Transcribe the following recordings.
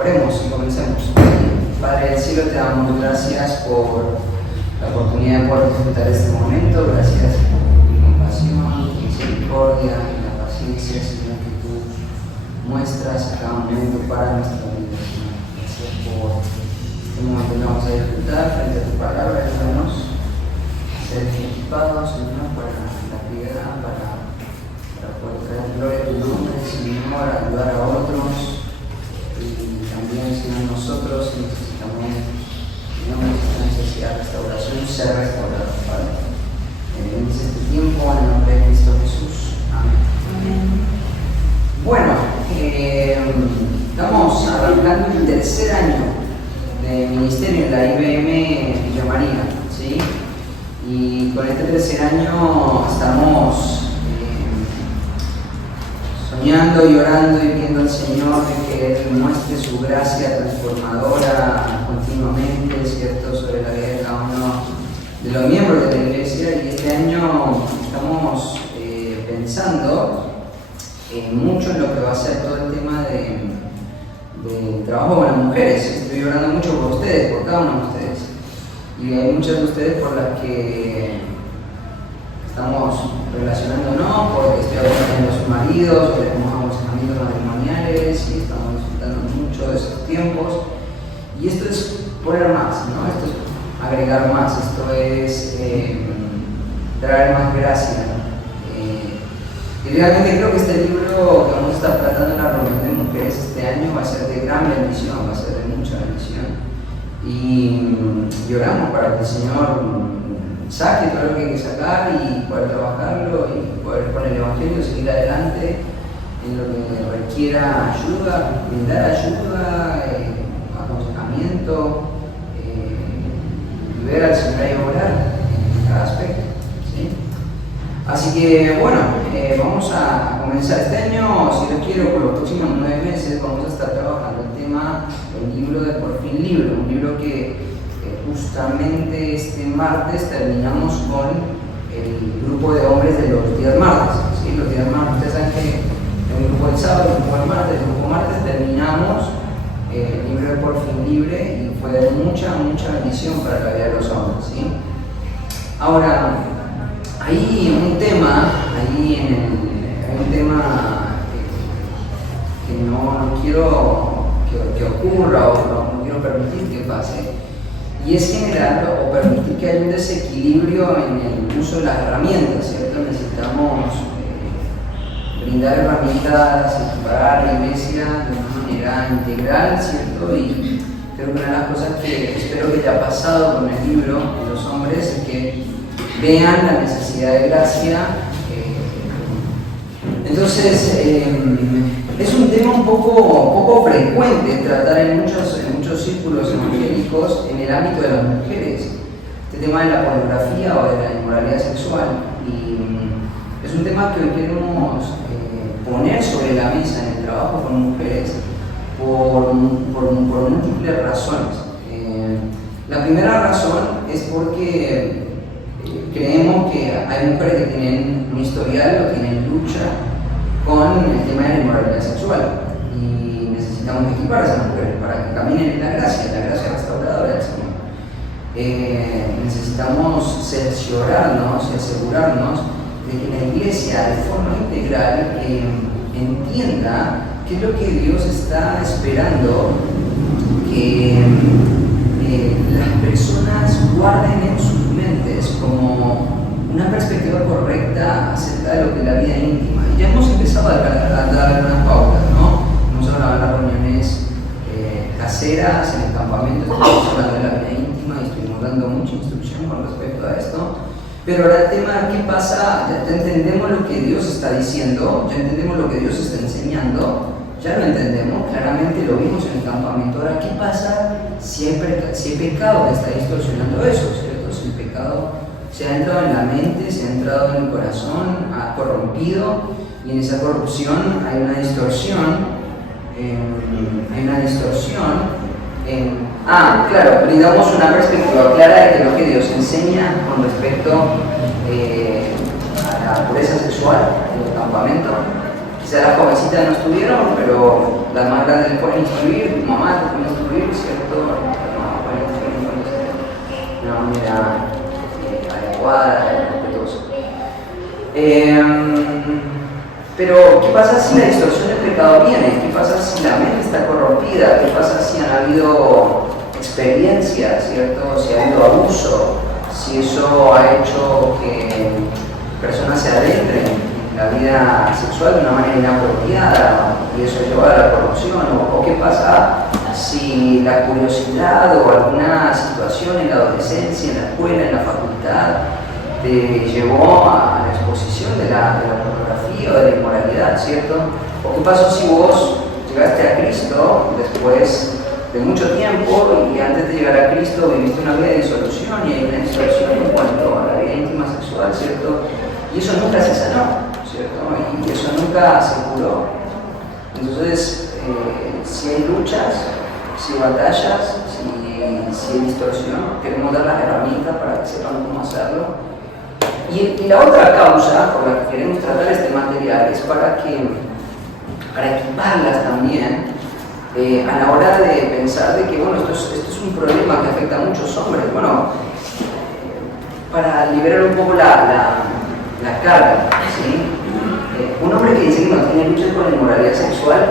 Oremos y comencemos. Padre del cielo, te damos gracias por la oportunidad de poder disfrutar este momento. Gracias por tu compasión, tu misericordia y la paciencia, Señor, que tú muestras a cada momento para nuestra vida, Señor. Gracias por este momento que vamos a disfrutar frente a tu palabra. Ayúdanos a ser equipados, Señor, para la piedad, para poder traer gloria a tu nombre, Señor, ayudar a otros. Y también, Señor, nosotros necesitamos, tenemos esta necesidad de restauración, ser restaurados, Padre. Bendice este tiempo en el nombre de Cristo Jesús. Amén. Bueno, estamos arrancando el tercer año de ministerio en la IBM Villa María, ¿sí? Y con este tercer año estamos soñando y orando y viendo al Señor de que Él muestre su gracia transformadora continuamente, ¿cierto?, sobre la vida de cada uno de los miembros de la iglesia. Y este año estamos pensando mucho en lo que va a ser todo el tema de trabajo con las mujeres. Estoy orando mucho por ustedes, por cada uno de ustedes. Y hay muchas de ustedes por las que estamos relacionándonos, porque estoy acompañando a sus maridos, o tenemos aconsejamientos matrimoniales y estamos disfrutando mucho de esos tiempos. Y esto es poner más, ¿no? Esto es agregar más, esto es traer más gracia. Y realmente creo que este libro que vamos a estar tratando en la reunión de mujeres este año va a ser de gran bendición, va a ser de mucha bendición. Y oramos para que el Señor saque todo lo que hay que sacar y poder trabajarlo y poder con el Evangelio seguir adelante en lo que requiera ayuda, brindar ayuda, aconsejamiento, y ver al Señor ahí obrar en cada aspecto, ¿sí? Así que bueno, vamos a comenzar este año. Si Dios quiere, por los próximos 9 meses vamos a estar trabajando el tema del libro de Por Fin Libro, un libro que justamente este martes terminamos con el grupo de hombres de los días martes, ¿sí? Los días martes, ustedes saben que el grupo del sábado, el grupo del martes, el grupo martes terminamos el libro de Por Fin Libre y fue de mucha bendición para la vida de los hombres, ¿sí? Ahora, hay un tema que no quiero que ocurra o no quiero permitir que pase, y es generar o permitir que haya un desequilibrio en el uso de las herramientas, ¿cierto? Necesitamos brindar herramientas, equiparar la iglesia de una manera integral, ¿cierto? Y creo que una de las cosas que espero que haya pasado con el libro de los hombres es que vean la necesidad de gracia. Entonces, es un tema un poco frecuente tratar en muchos círculos evangélicos en el ámbito de las mujeres, este tema de la pornografía o de la inmoralidad sexual. Y es un tema que hoy queremos poner sobre la mesa en el trabajo con mujeres por múltiples razones. La primera razón es porque creemos que hay mujeres que tienen un historial o tienen lucha con el tema de la inmoralidad sexual y necesitamos equipar a esas mujeres para que caminen en la gracia restauradora del Señor. Necesitamos cerciorarnos y asegurarnos de que la iglesia de forma integral entienda qué es lo que Dios está esperando que las personas guarden en sus mentes como una perspectiva correcta acerca de lo que es la vida íntima. Y ya hemos empezado a dar unas pautas, ¿no? Hemos hablado en las reuniones caseras, en el campamento, estuvimos hablando de la vida íntima y estuvimos dando mucha instrucción con respecto a esto. Pero ahora el tema, ¿qué pasa? Ya entendemos lo que Dios está diciendo, ya entendemos lo que Dios está enseñando, ya lo entendemos, claramente lo vimos en el campamento. Ahora, ¿qué pasa si hay pecado que está distorsionando eso, ¿cierto? Si el pecado se ha entrado en la mente, se ha entrado en el corazón, ha corrompido, y en esa corrupción hay una distorsión. Claro, brindamos una perspectiva clara de que lo que Dios enseña con respecto a la pureza sexual en el campamento. Quizá las jovencitas no estuvieron, pero las más grandes pueden instruir, tu mamá te puede instruir, ¿cierto? No, pueden instruir de una manera adecuada, respetuosa. Pero, ¿qué pasa si la distorsión del pecado viene? ¿Qué pasa si la mente está corrompida? ¿Qué pasa si han habido experiencias, ¿cierto? Si ha habido abuso, si eso ha hecho que personas se adentren en la vida sexual de una manera inapropiada y eso lleva a la corrupción? ¿O qué pasa si la curiosidad o alguna situación en la adolescencia, en la escuela, en la facultad, te llevó a la exposición de la pornografía o de la inmoralidad, ¿cierto? ¿O qué pasó si vos llegaste a Cristo después de mucho tiempo y antes de llegar a Cristo viviste una vida de disolución y hay una disolución en cuanto a la vida íntima sexual, ¿cierto? Y eso nunca se sanó, ¿cierto? Y eso nunca se curó. Entonces, si hay luchas, si hay batallas, si hay distorsión, queremos dar las herramientas para que sepan cómo hacerlo. Y la otra causa por la que queremos tratar este material es para equiparlas también a la hora de pensar de que, bueno, esto es un problema que afecta a muchos hombres. Bueno, para liberar un poco la carga, ¿sí? Un hombre que dice que no tiene lucha con la inmoralidad sexual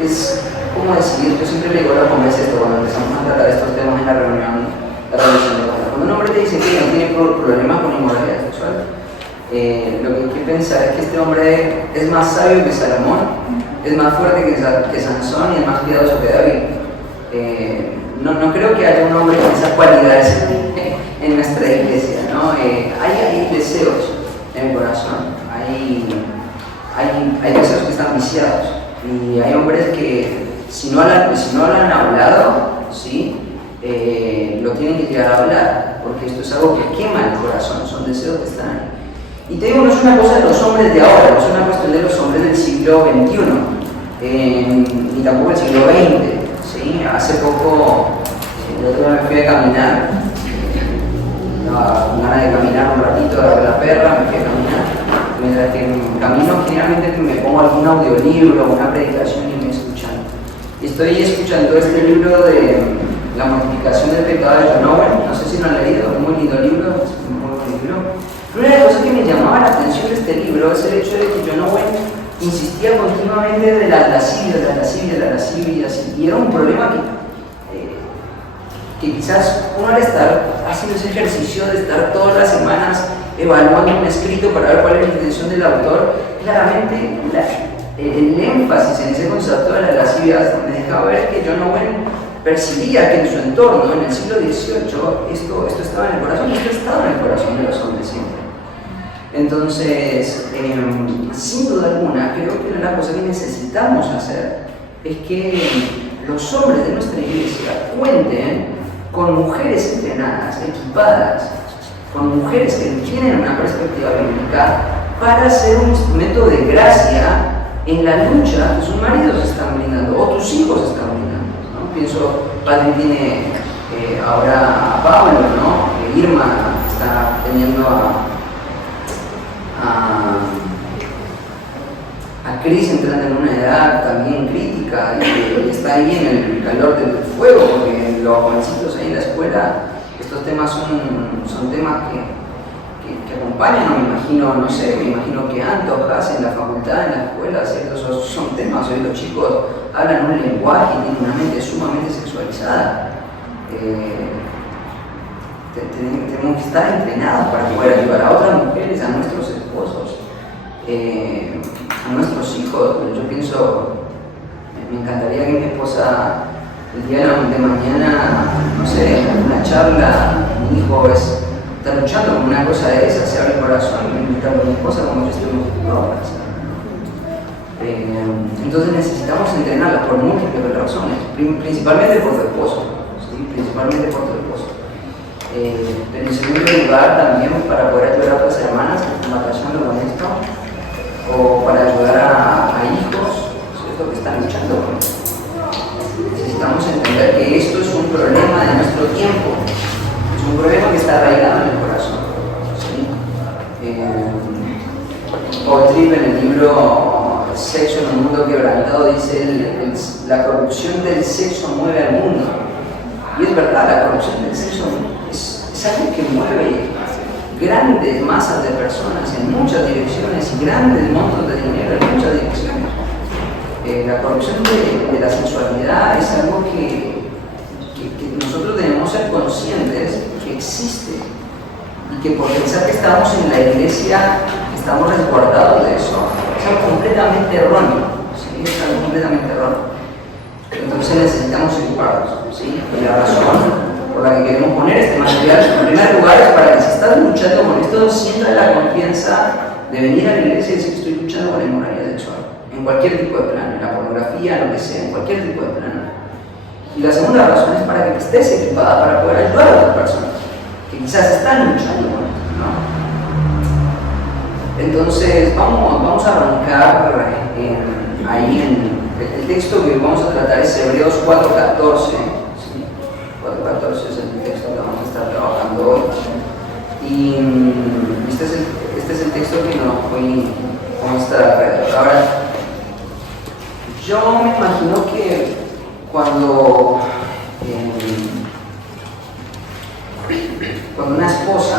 es como decir, yo siempre le digo a los hombres esto cuando empezamos a tratar estos temas en la reunión de cuando un hombre te dice que no tiene problemas con inmoralidad sexual, lo que hay que pensar es que este hombre es más sabio que Salomón, es más fuerte que Sansón y es más piadoso que David. No creo que haya un hombre con esas cualidades en nuestra iglesia, ¿no? Hay deseos en el corazón, hay deseos que están viciados y hay hombres que si no lo han hablado, ¿sí? Lo tienen que llegar a hablar, porque esto es algo que quema el corazón, son deseos que están ahí. Y te digo, no es una cosa de los hombres de ahora, no es una cuestión de los hombres del siglo XXI, ni tampoco del siglo XX, ¿sí? Hace poco, el otro día me fui a caminar, con ganas de caminar un ratito, a ver la perra, me fui a caminar. Mientras que camino, generalmente me pongo algún audiolibro, una predicación y me escuchan. Estoy escuchando este libro de La mortificación del pecado de John Owen, no sé si lo han leído, es un muy lindo libro, es un muy buen libro. Una de las cosas que me llamaba la atención de este libro es el hecho de que John Owen insistía continuamente de la lascivia, y era un problema que quizás uno al estar haciendo ese ejercicio de estar todas las semanas evaluando un escrito para ver cuál es la intención del autor, claramente el énfasis en ese concepto de la lascivia me dejaba ver que John Owen percibía que en su entorno, en el siglo XVIII, esto estaba en el corazón, y esto estaba en el corazón de los hombres siempre. Entonces, sin duda alguna, creo que una de las cosas que necesitamos hacer es que los hombres de nuestra iglesia cuenten con mujeres entrenadas, equipadas, con mujeres que tienen una perspectiva bíblica para ser un instrumento de gracia en la lucha que sus maridos están brindando o tus hijos están brindando, ¿no? Pienso, Padre tiene ahora a Pablo, ¿no? Irma está teniendo a Cris entrando en una edad también crítica y está ahí en el calor del fuego, porque los jovencitos ahí en la escuela, estos temas son temas que acompañan, ¿no? Me imagino que Antojas en la facultad, en la escuela, ¿cierto? Son temas, hoy los chicos hablan un lenguaje y tienen una mente sumamente sexualizada. Tenemos que estar entrenados para poder ayudar a otras mujeres, a nuestros esposos, a nuestros hijos. Yo pienso, me encantaría que mi esposa el día de mañana, no sé, en una charla, mi hijo está luchando con una cosa de esa, se abre el corazón y me invita a mi esposa como yo estoy motivado para hacerlo. Entonces necesitamos entrenarla por múltiples razones, principalmente por tu esposo, ¿sí? Principalmente por tu esposo. En segundo lugar, también para poder ayudar a otras hermanas que están batallando con esto, o para ayudar a hijos, ¿cierto?, que están luchando con esto. Necesitamos entender que esto es un problema de nuestro tiempo, es un problema que está arraigado en el corazón, ¿sí? Paul Tripp, en el libro Sexo en un mundo quebrantado, dice la corrupción del sexo mueve al mundo. Y es verdad, la corrupción del sexo es algo que mueve grandes masas de personas en muchas direcciones y grandes montos de dinero en muchas direcciones. La corrupción de la sexualidad es algo que nosotros debemos ser conscientes que existe y que por pensar que estamos en la iglesia, que estamos resguardados de eso, es algo completamente erróneo, ¿sí? Es algo completamente erróneo. Entonces necesitamos educarnos, ¿sí? Y la razón por la que queremos poner este material, en primer lugar, es para que si estás luchando con esto, sientas la confianza de venir a la iglesia y decir que estoy luchando con la inmoralidad sexual, en cualquier tipo de plano, en la pornografía, en lo que sea, en cualquier tipo de plano. Y la segunda razón es para que estés equipada para poder ayudar a otras personas que quizás están luchando con esto, ¿no? Entonces, vamos a arrancar ahí en el texto que vamos a tratar es Hebreos 4:14. ¿Sí? 4:14 es el texto que vamos a estar trabajando hoy. Y este es el texto que vamos a estar alrededor. Ahora, yo me imagino que cuando una esposa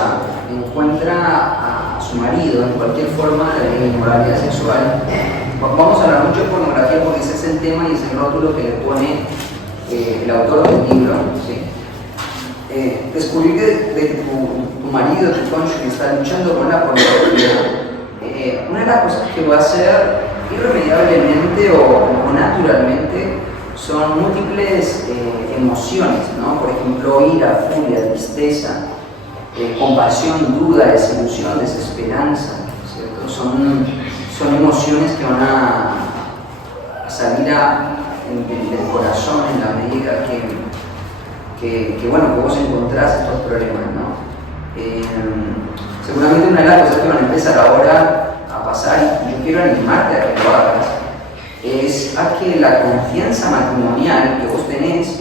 encuentra a su marido en cualquier forma de inmoralidad sexual, vamos a hablar mucho de pornografía porque ese es el tema y es el rótulo que le pone el autor del libro, ¿sí? Descubrir de que tu marido, tu cónyuge está luchando con la pornografía, una de las cosas que va a hacer irremediablemente o naturalmente son múltiples emociones, ¿no? Por ejemplo, ira, furia, tristeza, compasión, duda, desilusión, desesperanza, ¿cierto? Son emociones que van a salir del corazón en la medida que vos encontrás estos problemas, ¿no? Seguramente una de las cosas que van a empezar ahora a pasar, y yo quiero animarte a que lo hagas, es a que la confianza matrimonial que vos tenés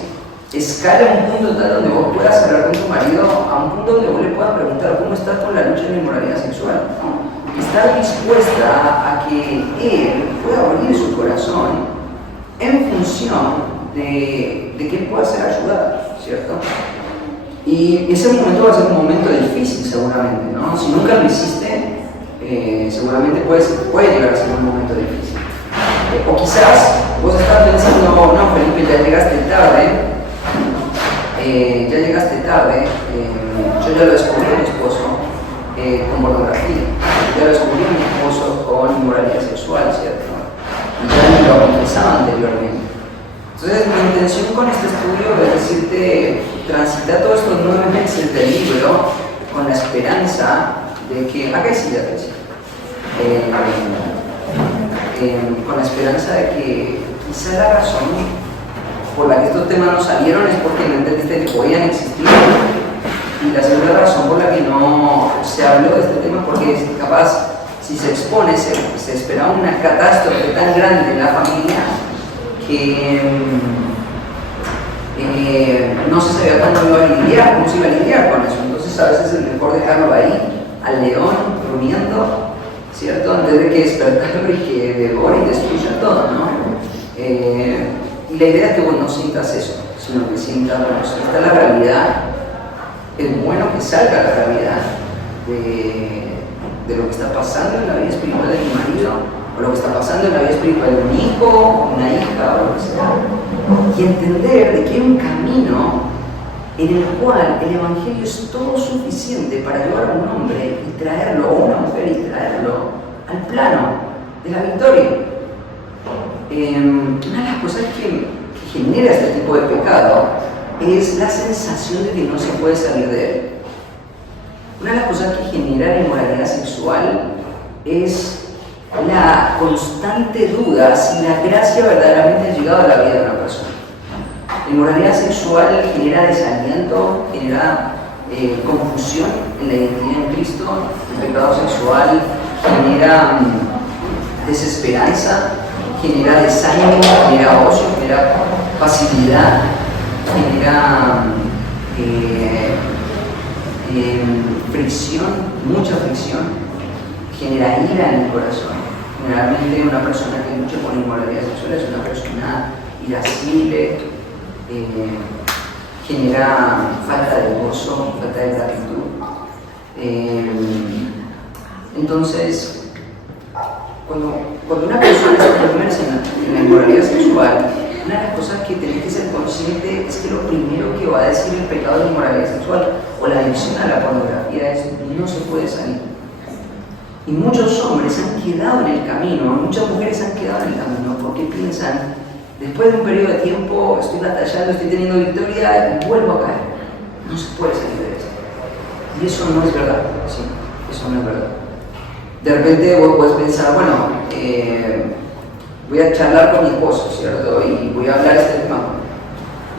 escala a un punto tal donde vos puedas hablar con tu marido, a un punto donde vos le puedas preguntar cómo estás con la lucha de la inmoralidad sexual, ¿no? Estar dispuesta a que él pueda abrir su corazón en función de que él pueda ser ayudado, ¿cierto? Y ese momento va a ser un momento difícil seguramente, ¿no? Si nunca lo hiciste, seguramente puede llegar a ser un momento difícil. O quizás vos estás pensando, no Felipe, ya llegaste tarde, yo ya lo descubrí a mi esposo con pornografía, ya lo descubrí a mi esposo con inmoralidad sexual, ¿cierto? Y ya me lo confesaba anteriormente. Entonces mi intención con este estudio es decirte, transita todos estos 9 meses del libro con la esperanza de que hagas ideas, con la esperanza de que quizá la razón por la que estos temas no salieron es porque no entendiste que podían existir, y la segunda razón por la que no se habló de este tema porque capaz si se expone se esperaba una catástrofe tan grande en la familia que no se sabía cómo se iba a lidiar con eso. Entonces a veces es mejor dejarlo ahí, al león rumiando, ¿cierto? Antes de que despertarlo y que devore y destruya todo, ¿no? Y la idea es que vos no sientas eso, sino que sientas, bueno, si está la realidad, es bueno que salga la realidad de lo que está pasando en la vida espiritual de mi marido, o lo que está pasando en la vida espiritual de un hijo, una hija, o lo que sea. Y entender de que hay un camino en el cual el Evangelio es todo suficiente para llevar a un hombre y traerlo, o una mujer y traerlo al plano de la victoria. Una de las cosas que genera este tipo de pecado es la sensación de que no se puede salir de él. Una de las cosas que genera la inmoralidad sexual es la constante duda si la gracia verdaderamente ha llegado a la vida de una persona. La inmoralidad sexual genera desaliento, genera confusión en la identidad en Cristo. El pecado sexual genera desesperanza, genera desánimo, genera ocio, genera pasividad, genera fricción, mucha fricción, genera ira en el corazón. Generalmente una persona que lucha con inmoralidad sexual es una persona irascible, genera falta de gozo, falta de gratitud. Entonces, cuando una persona está inmersa en la inmoralidad sexual, una de las cosas que tenés que ser consciente es que lo primero que va a decir el pecado de inmoralidad sexual o la adicción a la pornografía es: no se puede salir. Y muchos hombres han quedado en el camino, muchas mujeres han quedado en el camino porque piensan: después de un periodo de tiempo estoy batallando, estoy teniendo victoria y vuelvo a caer. No se puede salir de eso. Y eso no es verdad, sí, eso no es verdad. De repente vos puedes pensar: bueno, voy a charlar con mi esposo, ¿cierto? Y voy a hablar este tema.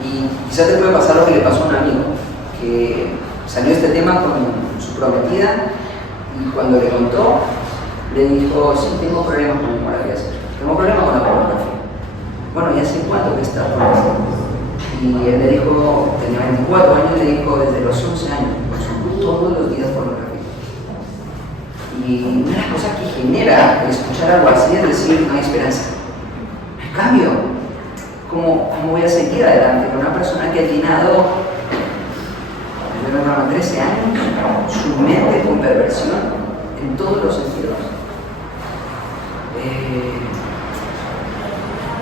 Y quizás te puede pasar lo que le pasó a un amigo, que salió este tema con su prometida y cuando le contó, le dijo: sí, tengo problemas con la inmoralidad sexual, tengo problemas con la pornografía. Bueno, ¿y hace cuánto que está con eso? Y él le dijo, tenía 24 años, le dijo: desde los 11 años, consumo todos los días pornografía. Y una de las cosas que genera el escuchar algo así es decir: no hay esperanza. En cambio, ¿cómo voy a seguir adelante con una persona que ha llenado 13 años su mente con perversión en todos los sentidos?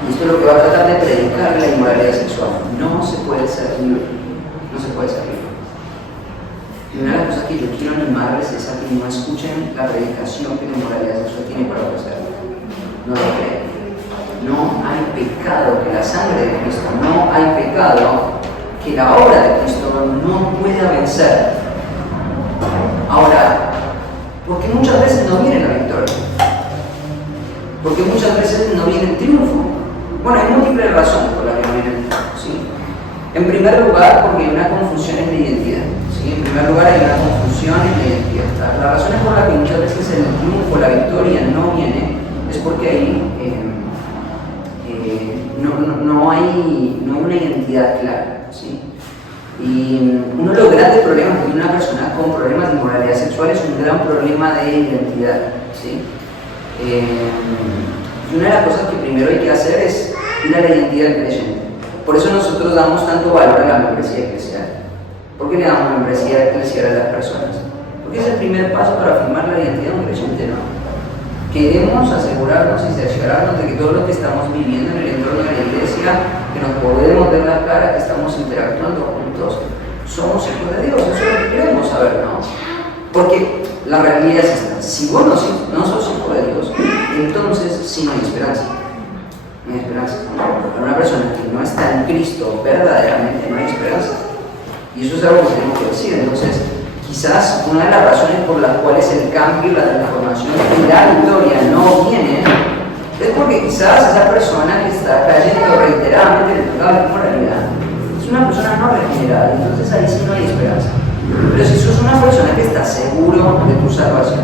Y esto es lo que va a tratar de predicar la inmoralidad sexual. No se puede ser libre. No se puede ser libre. Y una de las cosas que yo quiero animarles es a que no escuchen la predicación que la inmoralidad sexual tiene para ofrecer. No lo creen. No hay pecado que la sangre de Cristo, no hay pecado que la obra de Cristo no pueda vencer. Ahora, porque muchas veces no viene la victoria, porque muchas veces no viene el triunfo. Bueno, hay múltiples razones por las que no viene el triunfo, ¿sí? En primer lugar, porque hay una confusión en la identidad, ¿sí? En primer lugar, hay una confusión en la identidad. Las razones por las que muchas veces el triunfo, la victoria no viene, es porque hay no hay una identidad clara, ¿sí? Y uno de los grandes problemas que tiene una persona con problemas de inmoralidad sexual es un gran problema de identidad, ¿sí? Y una de las cosas que primero hay que hacer es ir a la identidad del creyente. Por eso nosotros damos tanto valor a la membresía eclesial. ¿Por qué le damos membresía eclesial a las personas? Porque es el primer paso para afirmar la identidad de un creyente, ¿no? Queremos asegurarnos y cerciorarnos de que todo lo que estamos viviendo en el entorno de la iglesia, que nos podemos ver la cara, que estamos interactuando juntos, somos hijos de Dios. Eso es lo que queremos saber, ¿no? Porque la realidad es esta: si vos no sos hijo de Dios, entonces sí no hay esperanza. No hay esperanza. Para una persona que no está en Cristo, verdaderamente no hay esperanza. Y eso es algo que tenemos que decir. Entonces, quizás una de las razones por las cuales el cambio, la transformación y la victoria no vienen es porque quizás esa persona que está cayendo reiteradamente en el pecado de la inmoralidad es una persona no regenerada, entonces ahí sí no hay esperanza. Pero si sos una persona que está seguro de tu salvación,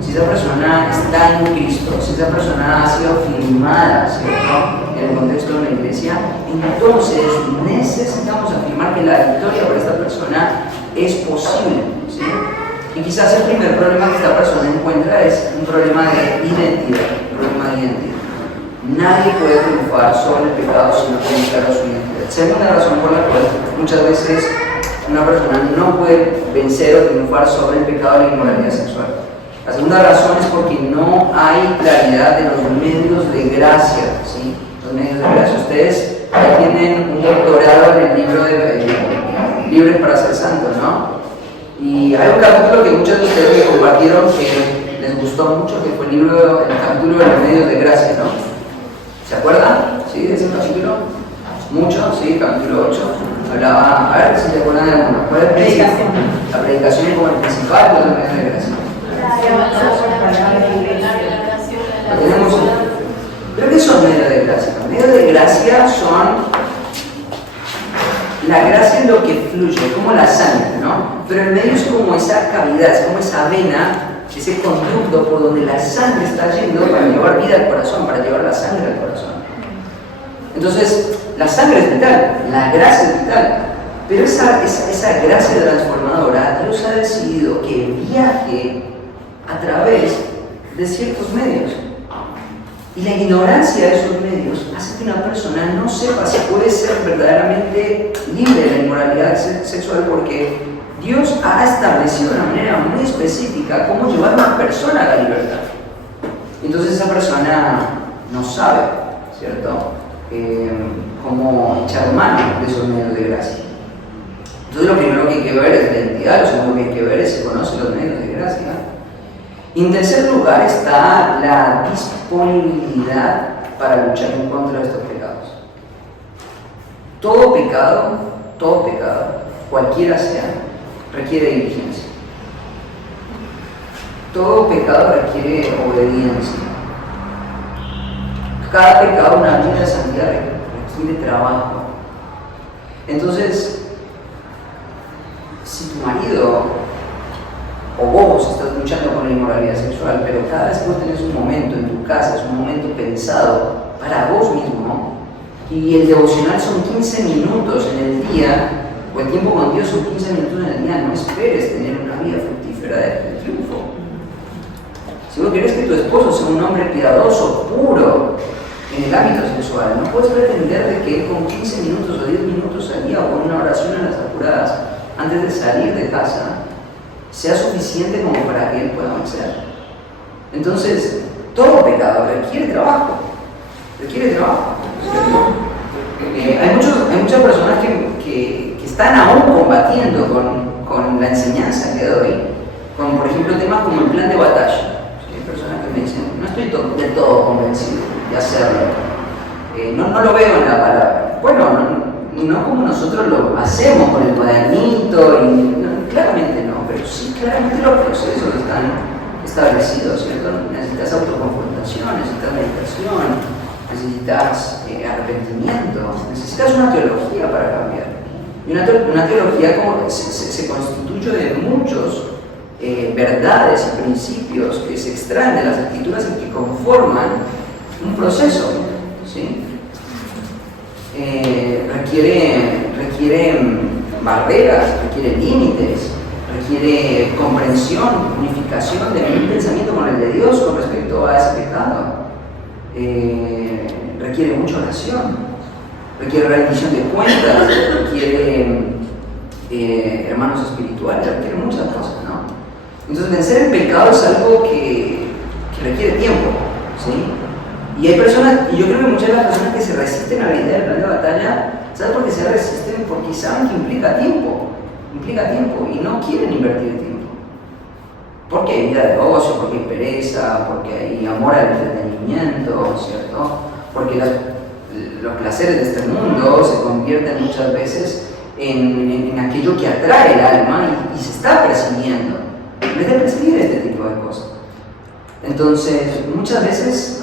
si esa persona está en Cristo, si esa persona ha sido firmada, ¿cierto?, en el contexto de una iglesia, entonces necesitamos afirmar que la victoria para esta persona es posible, ¿sí? Y quizás el primer problema que esta persona encuentra es un problema de identidad, Nadie puede triunfar sobre el pecado si no tiene claro su identidad. Segunda razón por la cual muchas veces una persona no puede vencer o triunfar sobre el pecado de la inmoralidad sexual. La segunda razón es porque no hay claridad de los medios de gracia, ¿sí? Los medios de gracia. Ustedes ya tienen un doctorado en el libro de Libres para ser Santos, ¿no? Y hay un capítulo que muchos de ustedes me compartieron que les gustó mucho, que fue el capítulo de los medios de gracia, ¿no? ¿Se acuerdan? ¿Sí? De ese capítulo. Mucho, sí, capítulo 8. Hablaba, a ver si se acuerdan de alguno. ¿Cuál es el predicación? La predicación es como el principal de los medios de gracia. Lo tenemos. ¿Pero qué son medios de gracia? Medios de gracia son. La gracia es lo que fluye, como la sangre, ¿no? Pero el medio es como esa cavidad, es como esa vena, ese conducto por donde la sangre está yendo para llevar vida al corazón, para llevar la sangre al corazón. Entonces, la sangre es vital, la gracia es vital, pero esa gracia transformadora, Dios ha decidido que viaje a través de ciertos medios. Y la ignorancia de esos medios hace que una persona no sepa si puede ser verdaderamente libre de la inmoralidad sexual, porque Dios ha establecido de una manera muy específica cómo llevar a una persona a la libertad. Entonces esa persona no sabe, ¿cierto?, cómo echar mano de esos medios de gracia. Entonces lo primero que hay que ver es la identidad, lo segundo que hay que ver es si conoce los medios de gracia. Y en tercer lugar está la disponibilidad para luchar en contra de estos pecados. Todo pecado, cualquiera sea, requiere diligencia. Todo pecado requiere obediencia. Cada pecado, una vida de santidad, requiere trabajo. Entonces, si tu marido o vos estás luchando con la inmoralidad sexual, pero cada vez que vos tenés un momento en tu casa, es un momento pensado para vos mismo, y el devocional son 15 minutos en el día, o el tiempo con Dios son 15 minutos en el día, no esperes tener una vida fructífera de triunfo. Si vos querés que tu esposo sea un hombre piadoso, puro, en el ámbito sexual, no puedes pretender de que con 15 minutos o 10 minutos al día o con una oración en las apuradas antes de salir de casa sea suficiente como para que él pueda vencer. Entonces, todo pecado requiere trabajo. Hay muchas personas que están aún combatiendo con la enseñanza que doy, con, por ejemplo, temas como el plan de batalla. Hay personas que me dicen, no estoy del todo convencido de hacerlo, no lo veo en la palabra. Bueno, no como nosotros lo hacemos con el cuadernito, claramente no, pero sí, claramente los procesos están establecidos, ¿cierto? Necesitas autoconfrontación, necesitas meditación, necesitas arrepentimiento, necesitas una teología para cambiar. Y una teología como se constituye de muchos verdades y principios que se extraen de las escrituras y que conforman un proceso, ¿sí? Requiere barreras, requiere límites, requiere comprensión, unificación de mi pensamiento con el de Dios con respecto a ese pecado. Requiere mucha oración, requiere rendición de cuentas, requiere hermanos espirituales, requiere muchas cosas, ¿no? Entonces vencer el pecado es algo que requiere tiempo, ¿sí? Y hay personas, y yo creo que muchas de las personas que se resisten a la idea del plan de batalla, ¿sabes por qué se resisten? Porque saben que implica tiempo y no quieren invertir tiempo. Porque hay vida de ocio, porque hay pereza, porque hay amor al entretenimiento, ¿cierto? Porque los placeres de este mundo se convierten muchas veces en aquello que atrae el alma y se está persiguiendo, en vez de perseguir este tipo de cosas. Entonces, muchas veces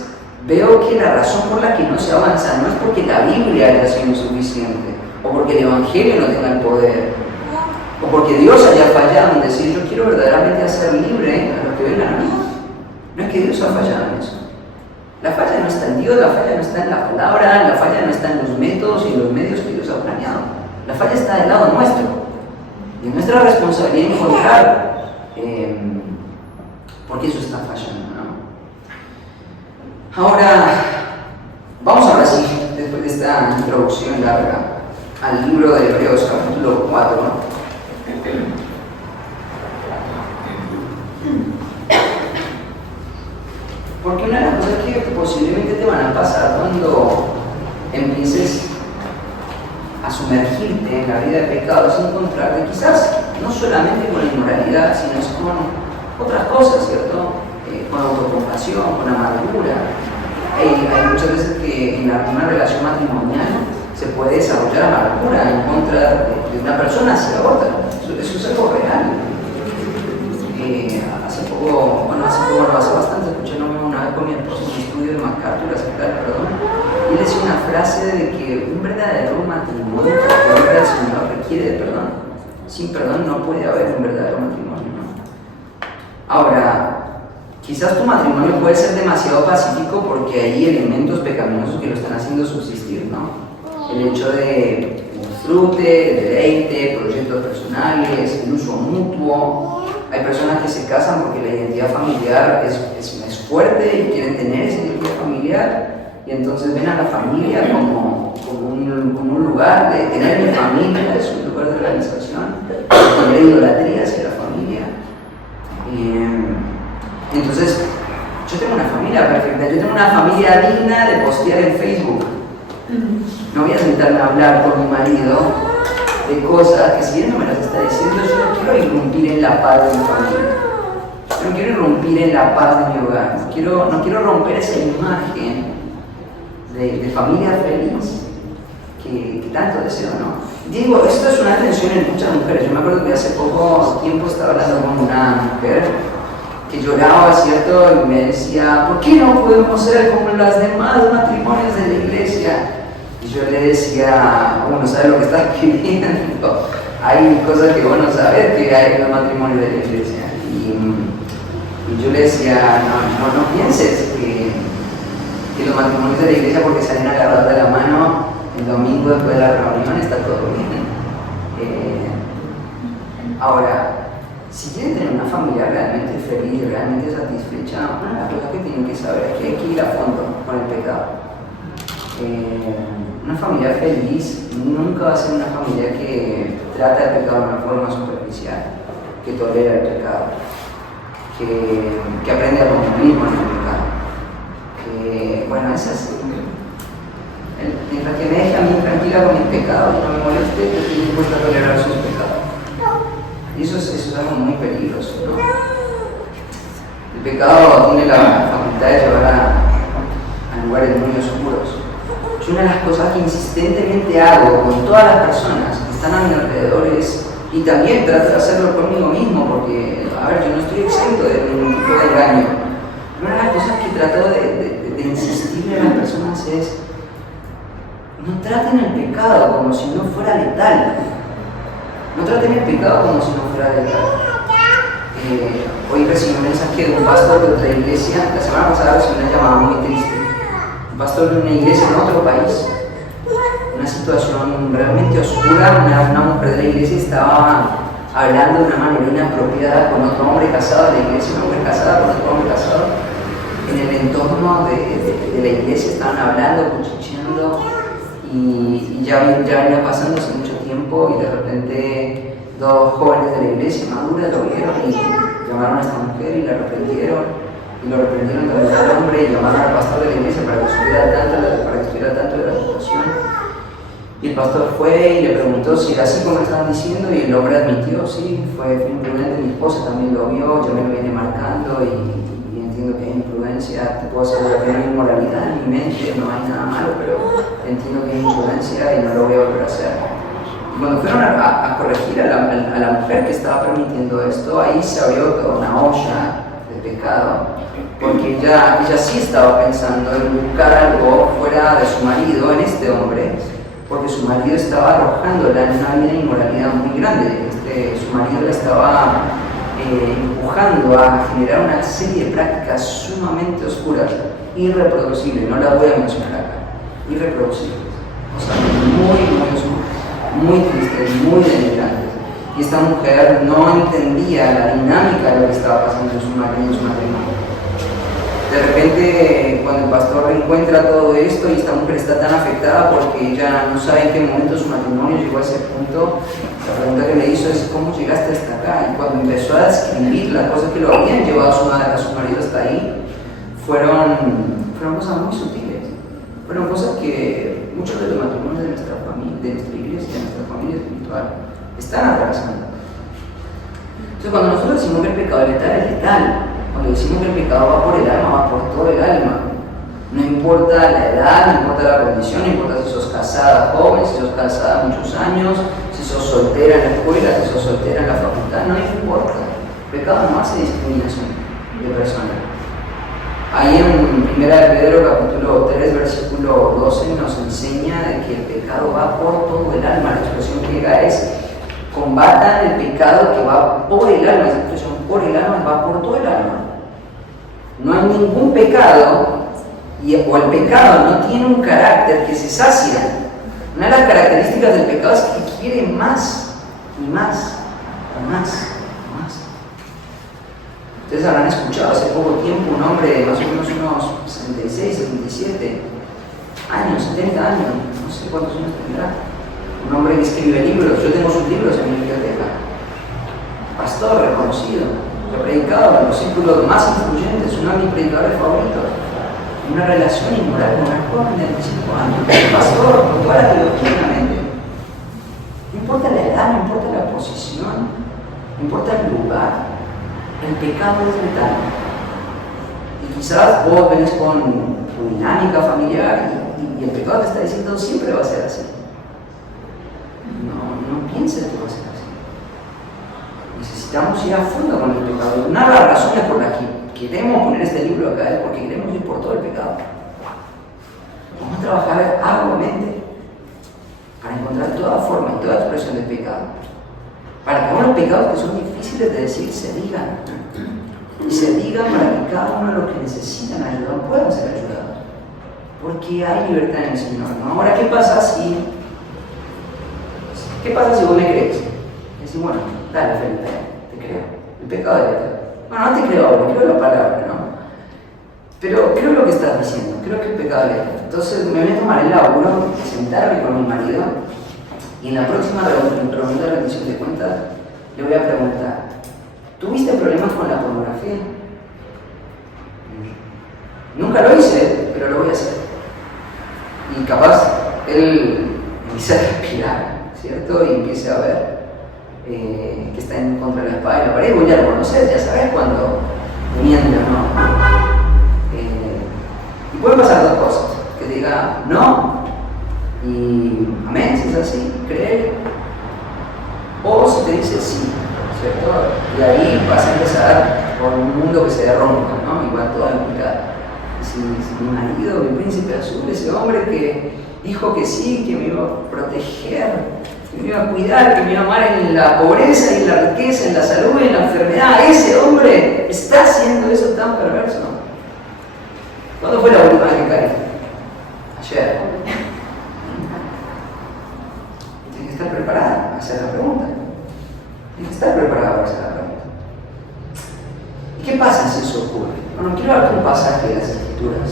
veo que la razón por la que no se avanza no es porque la Biblia haya sido insuficiente, o porque el Evangelio no tenga el poder, o porque Dios haya fallado en decir yo quiero verdaderamente hacer libre a los que vengan a mí. No es que Dios ha fallado en eso. La falla no está en Dios, la falla no está en la palabra, la falla no está en los métodos y en los medios que Dios ha planeado. La falla está del lado nuestro. Y es nuestra responsabilidad encontrar por qué eso está fallando, ¿no? Ahora, vamos ahora sí, después de esta introducción larga, al libro de Hebreos, capítulo 4. Porque una de las cosas que posiblemente te van a pasar cuando empieces a sumergirte en la vida de pecado es encontrarte quizás no solamente con la inmoralidad, sino con otras cosas, ¿cierto? Con autocompasión, con amargura. Hay muchas veces que en una relación matrimonial se puede desarrollar amargura en contra de una persona hacia otra. Eso es algo real. Hace poco, hace bastante, escuché una con mi esposo un estudio de MacArthur acerca del perdón, y él decía una frase de que un verdadero matrimonio que honra al Señor requiere de perdón. Sin perdón no puede haber un verdadero matrimonio, ¿no? Ahora, quizás tu matrimonio puede ser demasiado pacífico porque hay elementos pecaminosos que lo están haciendo subsistir, ¿no? El hecho de disfrute, deleite, proyectos personales, el uso mutuo. Hay personas que se casan porque la identidad familiar es fuerte y quieren tener esa identidad familiar, y entonces ven a la familia como un lugar de tener mi familia, es un lugar de organización, tener idolatría hacia la familia. Entonces, yo tengo una familia perfecta, yo tengo una familia digna de postear en Facebook. No voy a sentarme a hablar con mi marido de cosas que, si él no me las está diciendo, yo no quiero irrumpir en la paz de mi familia. Yo no quiero irrumpir en la paz de mi hogar. No quiero romper esa imagen de familia feliz que tanto deseo, ¿no? Digo, esto es una tensión en muchas mujeres. Yo me acuerdo que hace poco tiempo estaba hablando con una mujer que lloraba, ¿cierto? Y me decía, ¿por qué no podemos ser como los demás matrimonios de la iglesia? Y yo le decía, bueno, no sabes lo que estás pidiendo. Hay cosas que vos no sabés que hay en los matrimonios de la iglesia. Y yo le decía, no pienses que los matrimonios de la iglesia, porque salen agarrados de la mano el domingo después de la reunión, está todo bien. Ahora, si quieren tener una familia realmente feliz, realmente satisfecha, una de las cosas que tienen que saber es que hay que ir a fondo con el pecado. Una familia feliz nunca va a ser una familia que trata el pecado de una forma superficial, que tolera el pecado, que aprende a convivir con el pecado. Bueno, es así. Mientras que me deje a mí tranquila con mis pecados y no me moleste, yo estoy dispuesto a tolerar sus pecados. Y eso es algo muy peligroso, ¿no? El pecado tiene la facultad de llevar a lugares muy oscuros. Yo, una de las cosas que insistentemente hago con todas las personas que están a mi alrededor y también trato de hacerlo conmigo mismo, porque, a ver, yo no estoy exento de ningún tipo de engaño. Una de las cosas que trato de insistirle a las personas es: no traten el pecado como si no fuera letal. No traten el pecado como si no fuera letal. Hoy recibí un mensaje de un pastor de otra iglesia. La semana pasada recibí una llamada muy triste. Un pastor de una iglesia en otro país. Una situación realmente oscura. Una mujer de la iglesia estaba hablando de una manera inapropiada con otro hombre casado de la iglesia, una mujer casada con otro hombre casado. En el entorno de la iglesia estaban hablando, cuchicheando. Y ya venía pasando hace mucho tiempo, y de repente dos jóvenes de la iglesia maduras lo vieron y llamaron a esta mujer y la arrepintieron, y lo arrepintieron también al hombre, y llamaron al pastor de la iglesia para que estuviera al tanto de la situación. Y el pastor fue y le preguntó si era así como estaban diciendo, y el hombre admitió: sí, fue imprudente, mi esposa también lo vio, ya me lo viene marcando, y entiendo que hay imprudencia, te puedo asegurar que no hay inmoralidad en mi mente, no hay nada malo, pero entiendo que hay imprudencia y no lo voy a volver a hacer. Y cuando fueron a corregir a la mujer que estaba permitiendo esto, ahí se abrió toda una olla de pecado, porque ella sí estaba pensando en buscar algo fuera de su marido, en este hombre, porque su marido estaba arrojándola en una vida de inmoralidad muy grande. Su marido la estaba empujando a generar una serie de prácticas sumamente oscuras, irreproducibles, no las voy a mencionar acá, irreproducibles, o sea, muy oscuras, muy tristes, muy denigrantes. Y esta mujer no entendía la dinámica de lo que estaba pasando en su matrimonio. De repente, cuando el pastor encuentra todo esto y esta mujer está tan afectada porque ella no sabe en qué momento su matrimonio llegó a ese punto, la pregunta que le hizo es: ¿cómo llegaste hasta acá? Y cuando empezó a describir las cosas que lo habían llevado a su marido hasta ahí, fueron cosas muy sutiles. Fueron cosas que muchos de los matrimonios de nuestra familia, de nuestra iglesia, de nuestra familia espiritual, están atravesando. Entonces, cuando nosotros decimos que el pecado es letal, cuando decimos que el pecado va por el alma, va por todo el alma. No importa la edad, no importa la condición, no importa si sos casada joven, si sos casada muchos años, si sos soltera en la escuela, si sos soltera en la facultad, no importa. El pecado no hace discriminación de personas. Ahí en 1 Pedro capítulo 3 versículo 12 nos enseña de que el pecado va por todo el alma. La expresión griega es combatan el pecado que va por el alma. Esa expresión por el alma va por todo el alma. No hay ningún pecado o el pecado no tiene un carácter que se sacia. Una de las características del pecado es que quiere más y más y más. Ustedes habrán escuchado hace poco tiempo un hombre de más o menos unos 66, 77 años, 70 años, no sé cuántos años tendrá. Un hombre que escribe libros, yo tengo sus libros en mi biblioteca. Pastor reconocido, que ha predicado en los círculos más influyentes, uno de mis predicadores favoritos. Una relación inmoral con una joven de 25 años, pastor, con toda la teología en la mente. No importa la edad, no importa la posición, no importa el lugar. El pecado es letal. Y quizás vos venís con tu dinámica familiar y el pecado te está diciendo siempre va a ser así. No pienses que va a ser así. Necesitamos ir a fondo con el pecado. Una de las razones por las que queremos poner este libro acá es porque queremos ir por todo el pecado. Vamos a trabajar arduamente para encontrar toda forma y toda expresión del pecado. Para que unos pecados que son difíciles de decir se digan. Y se digan para que cada uno de los que necesitan ayuda puedan ser ayudados. Porque hay libertad en el Señor, ¿no? Ahora, ¿qué pasa si vos me crees? Decís, bueno, dale, Felipe, te creo. El pecado es letal. Bueno, no te creo ahora, creo la palabra, ¿no? Pero creo lo que estás diciendo, creo que el pecado es letal. Entonces me voy a tomar el laburo de sentarme con mi marido y en la próxima reunión de rendición de cuentas le voy a preguntar: ¿tuviste problemas con la pornografía? Nunca lo hice, pero lo voy a hacer. Y capaz él empieza a respirar, ¿cierto? Y empieza a ver que está en contra de la espada y la pared. Voy a reconocer, ya sabes cuando miente o no. Y pueden pasar dos cosas: que te diga no y amén, si es así, creer, o si te dice sí, ¿cierto? Y ahí vas a empezar por un mundo que se derrumba, ¿no? Igual todo implicado. Si mi marido, mi príncipe azul, ese hombre que dijo que sí, que me iba a proteger, que me iba a cuidar, que me iba a amar en la pobreza y en la riqueza, en la salud y en la enfermedad, ese hombre está haciendo eso tan perverso. ¿Cuándo fue la última vez que caí? Ayer. Tienes que estar preparada para hacer la pregunta. Tienes que estar preparada para hacer la pregunta. ¿Y qué pasa si eso ocurre? Bueno, quiero darte un pasaje de las Escrituras.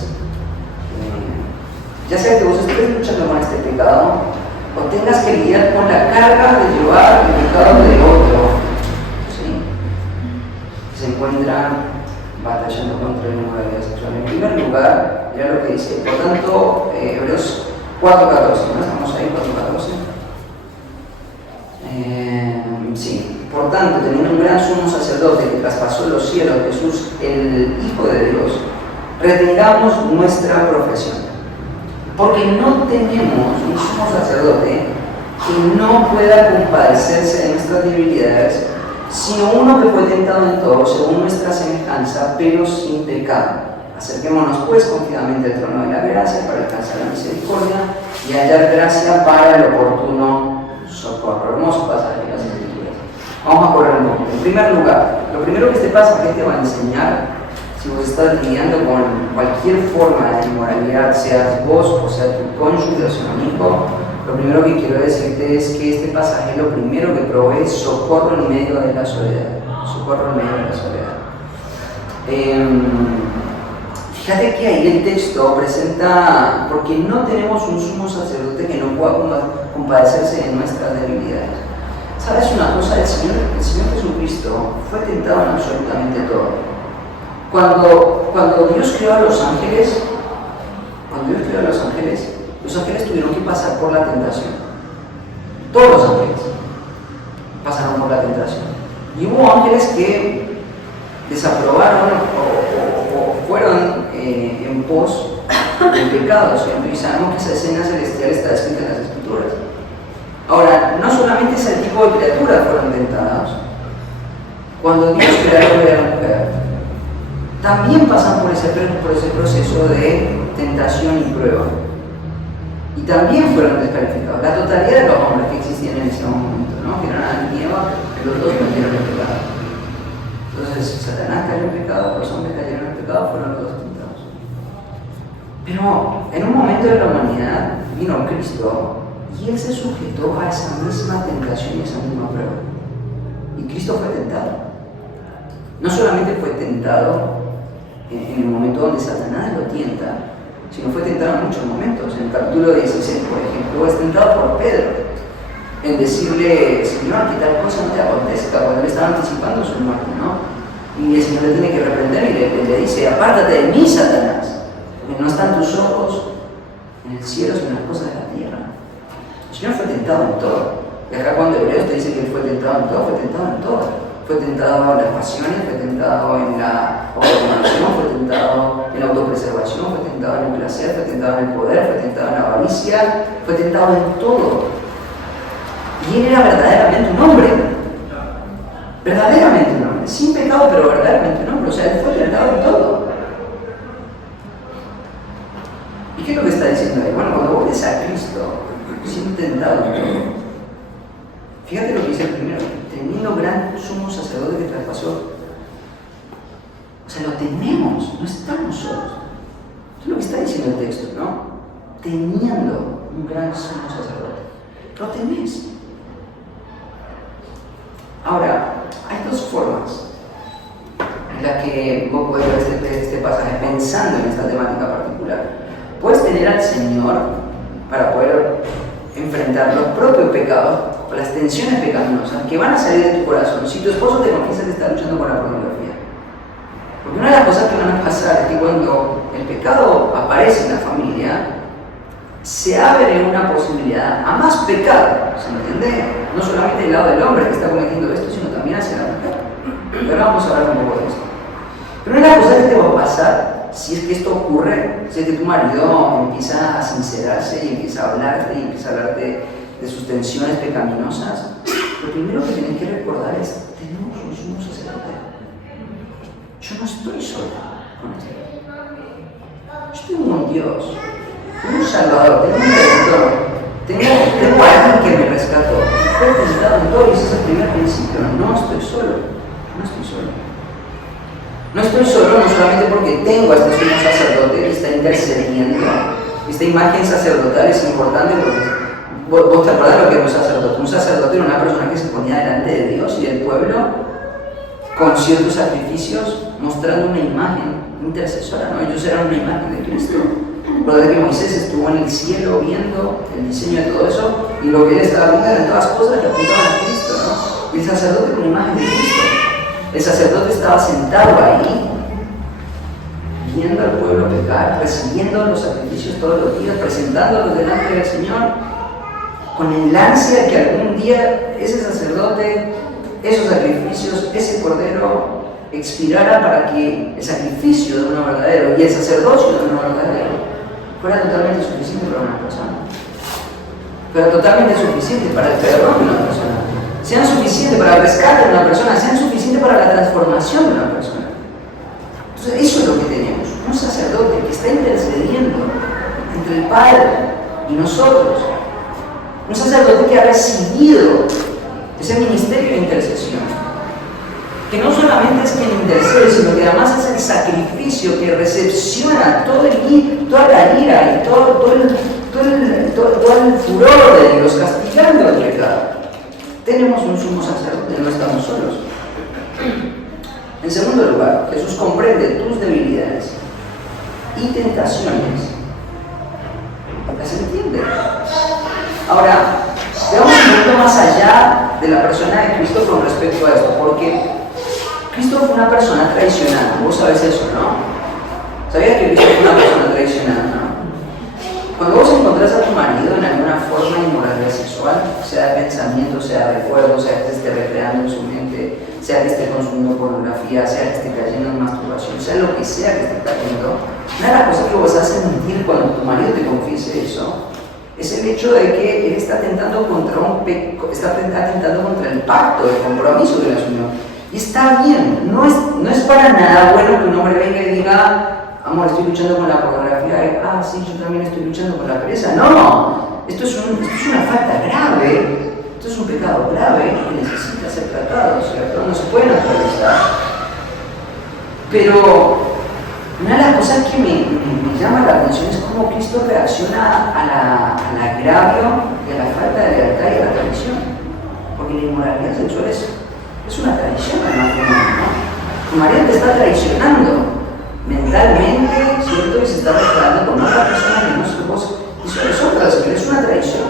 Ya sea que vos estés luchando con este pecado o tengas que lidiar con la carga de llevar el pecado de otro, ¿sí? Se encuentran batallando contra el inmoralidad sexual. En primer lugar, mira lo que dice, por tanto, Hebreos 4:14, ¿no? Estamos ahí, 4:14. Sí, por tanto, teniendo un gran sumo sacerdote que traspasó los cielos, Jesús, el Hijo de Dios, retengamos nuestra profesión. Porque no tenemos un sumo sacerdote que no pueda compadecerse de nuestras debilidades, sino uno que fue tentado en todo según nuestra semejanza, pero sin pecado. Acerquémonos pues confiadamente al trono de la gracia para alcanzar la misericordia y hallar gracia para el oportuno socorro. Hermoso pasaje de las Escrituras. Vamos a correr un poco. En primer lugar, lo primero que este pasaje te va a enseñar, si vos estás lidiando con cualquier forma de inmoralidad, seas vos o sea tu cónyuge o sea un hijo, lo primero que quiero decirte es que este pasaje lo primero que provee es socorro en medio de la soledad. Socorro en medio de la soledad. Fíjate que ahí el texto presenta, porque no tenemos un sumo sacerdote que no pueda compadecerse de nuestras debilidades. ¿Sabes una cosa? El Señor Jesucristo fue tentado en absolutamente todo. Cuando Dios creó a los ángeles, los ángeles tuvieron que pasar por la tentación. Todos los ángeles pasaron por la tentación. Y hubo ángeles que desaprobaron o fueron en pos del pecado, ¿cierto? Y sabemos que esa escena celestial está escrita en las Escrituras. Ahora, no solamente ese tipo de criaturas fueron tentadas. Cuando Dios creó a la mujer, también pasan por ese proceso de tentación y prueba. Y también fueron descalificados. La totalidad de los hombres que existían en ese momento, ¿no? Que eran Adán y Eva, los dos cayeron en pecado. Entonces, Satanás cayó en pecado, los hombres cayeron en pecado, fueron los dos tentados. Pero en un momento de la humanidad vino Cristo y Él se sujetó a esa misma tentación y esa misma prueba. Y Cristo fue tentado. No solamente fue tentado en el momento donde Satanás lo tienta, sino fue tentado en muchos momentos. En el capítulo 16, por ejemplo, es tentado por Pedro en decirle: Señor, que tal cosa no te acontezca, cuando él estaba anticipando su muerte, ¿no? Y el Señor le tiene que reprender y le dice: apártate de mí, Satanás, porque no están tus ojos en el cielo, sino en las cosas de la tierra. El Señor fue tentado en todo. Y acá cuando Hebreos te dice que él fue tentado en todo, fue tentado en todo. Fue tentado en las pasiones, fue tentado en la autodominación, fue tentado en la autopreservación, fue tentado en el placer, fue tentado en el poder, fue tentado en la avaricia, fue tentado en todo. Y él era verdaderamente un hombre. Verdaderamente un hombre. Sin pecado, pero verdaderamente un hombre. O sea, él fue tentado en todo. ¿Y qué es lo que está diciendo ahí? Bueno, cuando vos ves a Cristo siendo tentado en todo, fíjate lo que dice el primero: teniendo gran sumo sacerdote que traspasó. O sea, lo tenemos, no estamos solos. Eso es lo que está diciendo el texto, ¿no? Teniendo un gran sumo sacerdote. Lo tenés. Ahora, hay dos formas en las que vos podés ver este pasaje pensando en esta temática particular. Puedes tener al Señor para poder enfrentar los propios pecados o las tensiones pecaminosas que van a salir de tu corazón si tu esposo te confiesa que está luchando con la pornografía. Porque una de las cosas que van a pasar es que cuando el pecado aparece en la familia, se abre una posibilidad a más pecado, ¿se entiende? No solamente del lado del hombre que está cometiendo esto, sino también hacia la mujer. Y ahora vamos a hablar un poco de esto. Pero una de las cosas que te va a pasar, si es que esto ocurre, si es que tu marido empieza a sincerarse y empieza a hablarte de sus tensiones pecaminosas, lo primero que tienes que recordar es: tenemos un sumo sacerdote. Yo no estoy solo con esto. Yo tengo un Dios, tengo un Salvador, tengo un Redentor, tengo a alguien que me rescató. Fue tentado en todo, y ese es el primer principio: no estoy solo, no estoy solo. No estoy solo no solamente porque tengo a este sumo sacerdote que está intercediendo. Esta imagen sacerdotal es importante porque vos te acordás lo que era un sacerdote. Un sacerdote era una persona que se ponía delante de Dios y del pueblo con ciertos sacrificios, mostrando una imagen intercesora, ¿no? Ellos eran una imagen de Cristo. Recuerda que Moisés estuvo en el cielo viendo el diseño de todo eso, y lo que él estaba viendo eran todas cosas que apuntaban a Cristo, ¿no? Y el sacerdote era una imagen de Cristo. El sacerdote estaba sentado ahí, viendo al pueblo pecar, recibiendo los sacrificios todos los días, presentándolos delante del Señor, con el ansia de que algún día ese sacerdote, esos sacrificios, ese cordero expirara para que el sacrificio de uno verdadero y el sacerdocio de uno verdadero fuera totalmente suficiente para una persona. Fuera totalmente suficiente para el perdón de una persona. Sean suficientes para el rescate de una persona, sean suficientes para la transformación de una persona. Entonces, eso es lo que tenemos: un sacerdote que está intercediendo entre el Padre y nosotros, un sacerdote que ha recibido ese ministerio de intercesión, que no solamente es quien intercede, sino que además es el sacrificio que recepciona toda la ira y todo el furor de Dios castigando el pecado. Tenemos un sumo sacerdote, no estamos solos. En segundo lugar, Jesús comprende tus debilidades y tentaciones. ¿Las entiende? Ahora, veamos un poquito más allá de la persona de Cristo con respecto a esto, porque Cristo fue una persona traicionada. Vos sabés eso, ¿no? ¿Sabías que Cristo fue una persona traicionada, no? Cuando vos encontrás a tu marido en alguna forma de inmoralidad sexual, sea de pensamiento, sea de recuerdo, sea que esté recreando en su mente, sea que esté consumiendo pornografía, sea que esté cayendo en masturbación, sea lo que sea que esté cayendo, una de las cosas que vos haces sentir cuando tu marido te confiese eso es el hecho de que él está atentando contra el pacto de compromiso que le asumió. Y está bien, no es para nada bueno que un hombre venga y diga, amor, estoy luchando con la pornografía, y, sí, yo también estoy luchando con la pereza. No, esto es una falta grave, esto es un pecado grave que necesita ser tratado, ¿cierto? No se puede naturalizar. Pero una de las cosas que me llama la atención es cómo Cristo reacciona al agravio y a la falta de lealtad y a la traición. Porque la inmoralidad sexual es una traición al matrimonio, ¿no? Tu marido te está traicionando mentalmente, ¿cierto? Y se está reflejando con otra persona que no sos vos y sois otras, pero es una traición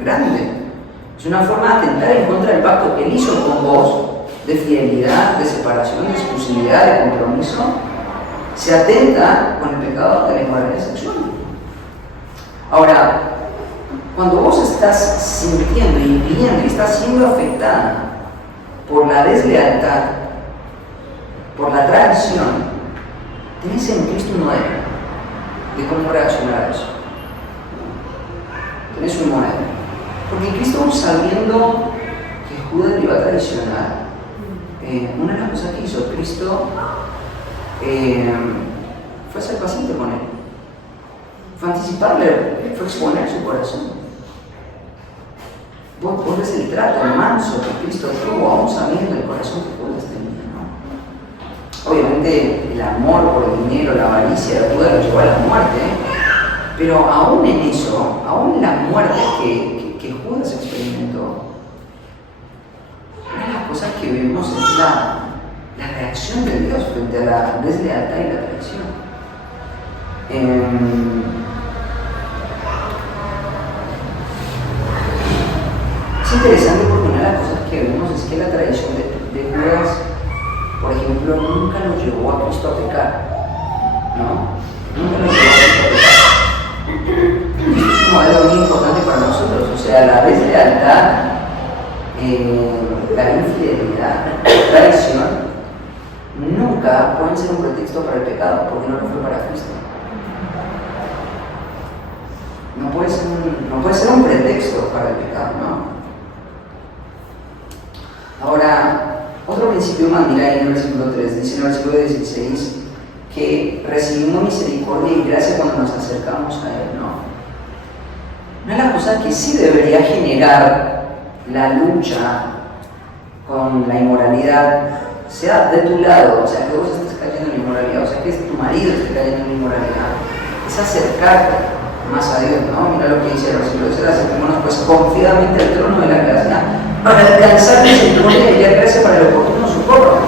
grande. Es una forma de atentar en contra del pacto que él hizo con vos, de fidelidad, de separación, de exclusividad, de compromiso. Se atenta con el pecado de la inmoralidad sexual. Ahora, cuando vos estás sintiendo y viendo y estás siendo afectada por la deslealtad, por la traición, tenés en Cristo un modelo de cómo reaccionar a eso. Tenés un modelo. Porque Cristo, sabiendo que Judas le iba a traicionar, una de las cosas que hizo Cristo fue ser paciente con él. Fue anticiparle, fue exponer su corazón. Vos ves el trato manso que Cristo tuvo, aún sabiendo el corazón que Judas tenía, ¿no? Obviamente el amor por el dinero, la avaricia de Judas lo llevó a la muerte, pero aún en eso, aún en la muerte que Judas experimentó, una de las cosas que vemos es la reacción de Dios frente a la deslealtad y la traición. Es interesante porque una de las cosas que vemos es que la traición de Judas, por ejemplo, nunca lo llevó a Cristo a pecar, ¿no? Nunca lo llevó a Cristo a pecar. Esto es un modelo muy importante para nosotros, o sea, la deslealtad, la infidelidad, la traición, nunca pueden ser un pretexto para el pecado, porque no lo fue para Cristo. No puede ser un pretexto para el pecado, ¿no? Ahora, otro principio Mandira en el versículo 3, dice en el versículo 16 que recibimos misericordia y gracia cuando nos acercamos a Él, ¿no? Una de las cosas que sí debería generar la lucha con la inmoralidad, sea de tu lado, o sea, que vos estés cayendo en inmoralidad, o sea, que tu marido esté cayendo en inmoralidad, es acercarte más a Dios, ¿no? Mira lo que dice el versículo 3, acerquémonos pues confiadamente al trono de la gracia para alcanzar misericordia y gracia para el oportuno socorro.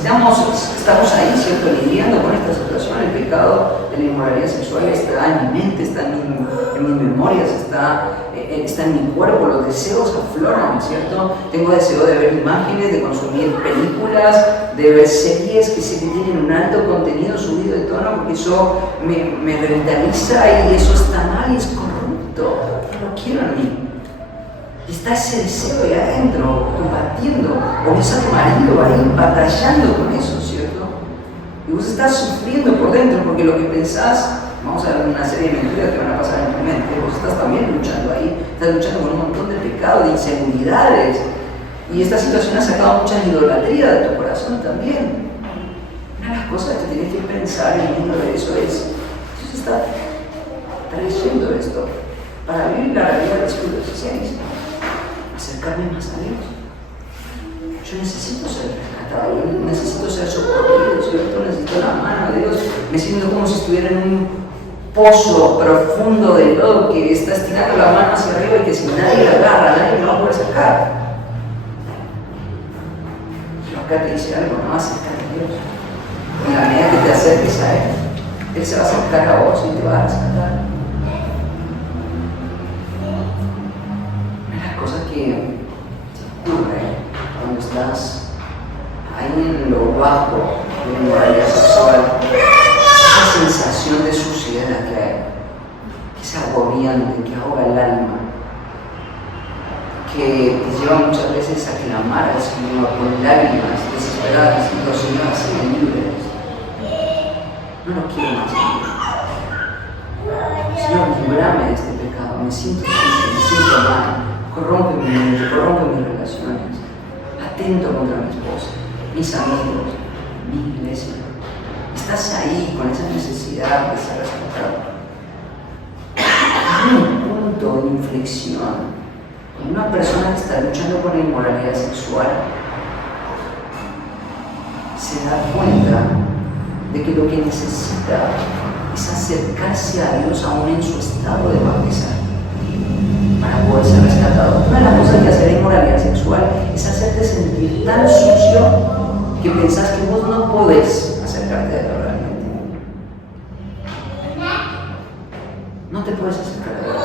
Estamos ahí, ¿cierto?, lidiando con esta situación. El pecado de la inmoralidad sexual está en mi mente, está en mis memorias, está en mi cuerpo, los deseos afloran, ¿cierto? Tengo deseo de ver imágenes, de consumir películas, de ver series que sé que tienen un alto contenido subido de tono, porque eso me revitaliza y eso está mal y es corrupto. No lo quiero en mí. Y está ese deseo ahí adentro, combatiendo, o ves a tu marido ahí batallando con eso, ¿cierto? Y vos estás sufriendo por dentro, porque lo que pensás, vamos a ver una serie de mentiras que van a pasar en tu mente, vos estás también luchando ahí, estás luchando con un montón de pecados, de inseguridades, y esta situación ha sacado mucha idolatría de tu corazón también. Una de las cosas que tienes que pensar en medio de eso es, Dios está trayendo esto para vivir la realidad del versículo 16. Acercarme más a Dios. Yo necesito ser rescatado, yo necesito ser socorrido, ¿cierto? Necesito la mano de Dios. Me siento como si estuviera en un pozo profundo de lodo que está estirando la mano hacia arriba y que si nadie la agarra, nadie me va a poder sacar. Pero acá te dice algo, no acércate a Dios. En la medida que te acerques a Él se va a acercar a vos y te va a rescatar. Cosas que ocurren cuando estás ahí en lo bajo de la inmoralidad sexual, esa sensación de suciedad que hay, que es agobiante, que ahoga el alma, que te lleva muchas veces a clamar al Señor con lágrimas desesperadas, diciendo: Señor, hazme libre de esto. No lo quiero más. Señor, líbrame de este pecado, me siento sucio, me siento mal. Corrompe mi mente, corrompe mis relaciones, atento contra mis esposa, mis amigos, mi iglesia. Estás ahí con esa necesidad de ser respetado. Hay un punto de inflexión. Cuando una persona que está luchando con la inmoralidad sexual se da cuenta de que lo que necesita es acercarse a Dios aún en su estado de bautizar para poder ser rescatado. Una de las cosas que hace la inmoralidad sexual es hacerte sentir tan sucio que pensás que vos no podés acercarte a Dios realmente. No te puedes acercar a Dios.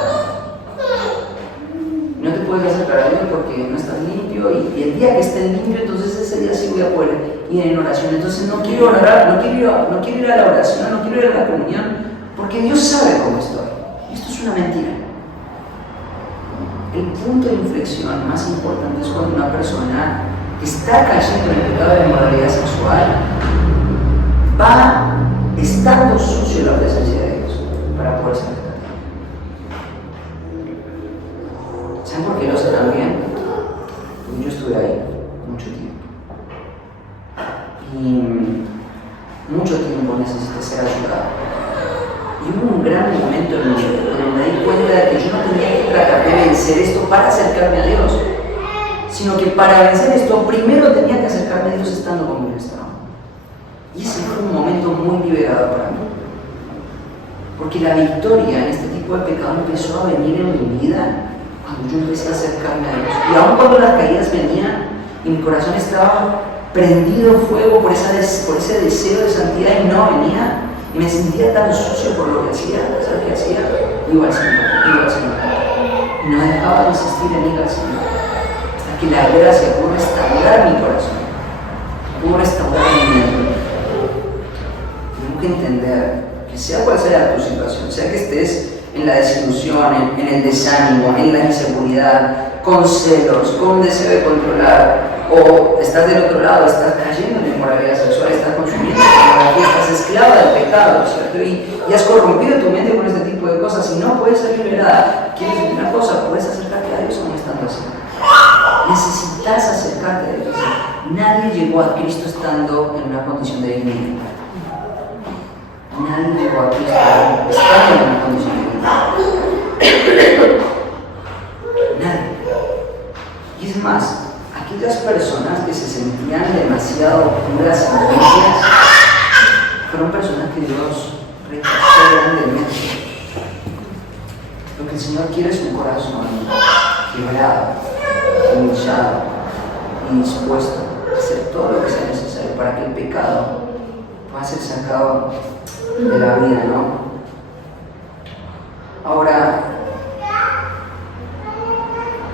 No te puedes acercar a Dios porque no estás limpio y el día que estés limpio, entonces ese día sí voy a poder ir en oración. Entonces no quiero orar, no quiero ir a la oración, no quiero ir a la comunión porque Dios sabe cómo estoy. Esto es una mentira. El punto de inflexión más importante es cuando una persona que está cayendo en el pecado de inmoralidad sexual va estando sucio en la presencia de Dios para poder ser rescatado. ¿Saben por qué lo sé también? Porque yo estuve ahí mucho tiempo. Y mucho tiempo necesité ser ayudado. Y hubo un gran momento en mi vida donde me di cuenta de que yo no tenía que tratar de vencer esto para acercarme a Dios, sino que para vencer esto primero tenía que acercarme a Dios estando como yo estaba. Y ese fue un momento muy liberador para mí. Porque la victoria en este tipo de pecado empezó a venir en mi vida cuando yo empecé a acercarme a Dios. Y aun cuando las caídas venían y mi corazón estaba prendido fuego por ese deseo de santidad y no venía, y me sentía tan sucio por lo que hacía, ¿sabes qué hacía? Iba al Señor. Y no dejaba de insistir en ir al Señor. Hasta que la gracia pudo restaurar mi corazón, pudo restaurar mi mente. Tengo que entender que sea cual sea tu situación, sea que estés en la desilusión, en el desánimo, en la inseguridad, con celos, con deseo de controlar, o estás del otro lado, estás cayendo en la inmoralidad sexual, estás consumiendo pornografía, estás esclava del pecado, ¿cierto? Y has corrompido tu mente con este tipo de cosas y no puedes ser liberada. ¿Quieres decir una cosa? Puedes acercarte a Dios aún estando así. Necesitas acercarte a Dios. Nadie llegó a Cristo estando en una condición de divinidad. Nadie llegó a Cristo estando en una condición de divinidad. Nadie. Y es más, aquellas personas que se sentían demasiado puras y limpias fueron personas que Dios rechazó grandemente. Lo que el Señor quiere es un corazón quebrado, humillado y dispuesto a hacer todo lo que sea necesario para que el pecado pueda ser sacado de la vida, ¿no? Ahora,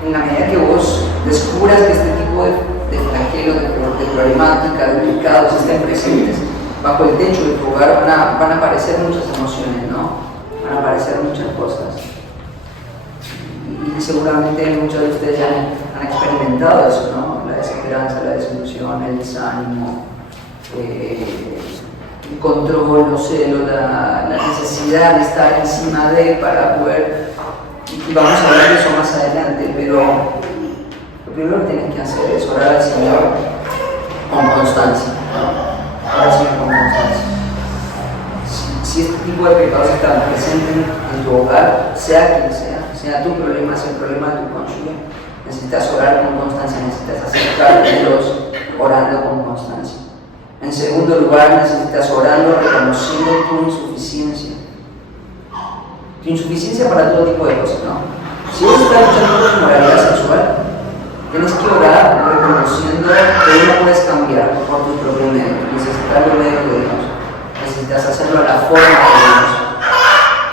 en la medida que vos descubras que este tipo de flagelos, de problemáticas, de pecados estén presentes bajo el techo de tu hogar, van a aparecer muchas emociones, ¿no? Van a aparecer muchas cosas. Y seguramente muchos de ustedes ya han experimentado eso, ¿no? La desesperanza, la desilusión, el desánimo, el control, los celos, la necesidad de estar encima de para poder. Y vamos a hablar de eso más adelante, pero lo primero que tienes que hacer es orar al Señor con constancia, ¿no? Orar al Señor con constancia. Si este tipo de pecados están presentes en tu hogar, sea quien sea tu problema, sea el problema de tu cónyuge, necesitas orar con constancia, necesitas acercarte a Dios orando con constancia. En segundo lugar, necesitas orando reconociendo tu insuficiencia. Tu insuficiencia para todo tipo de cosas, ¿no? Si vos estás luchando con inmoralidad sexual, tienes que orar reconociendo que no puedes cambiar por tu propio medio. Necesitas el medio de Dios. Necesitas hacerlo a la forma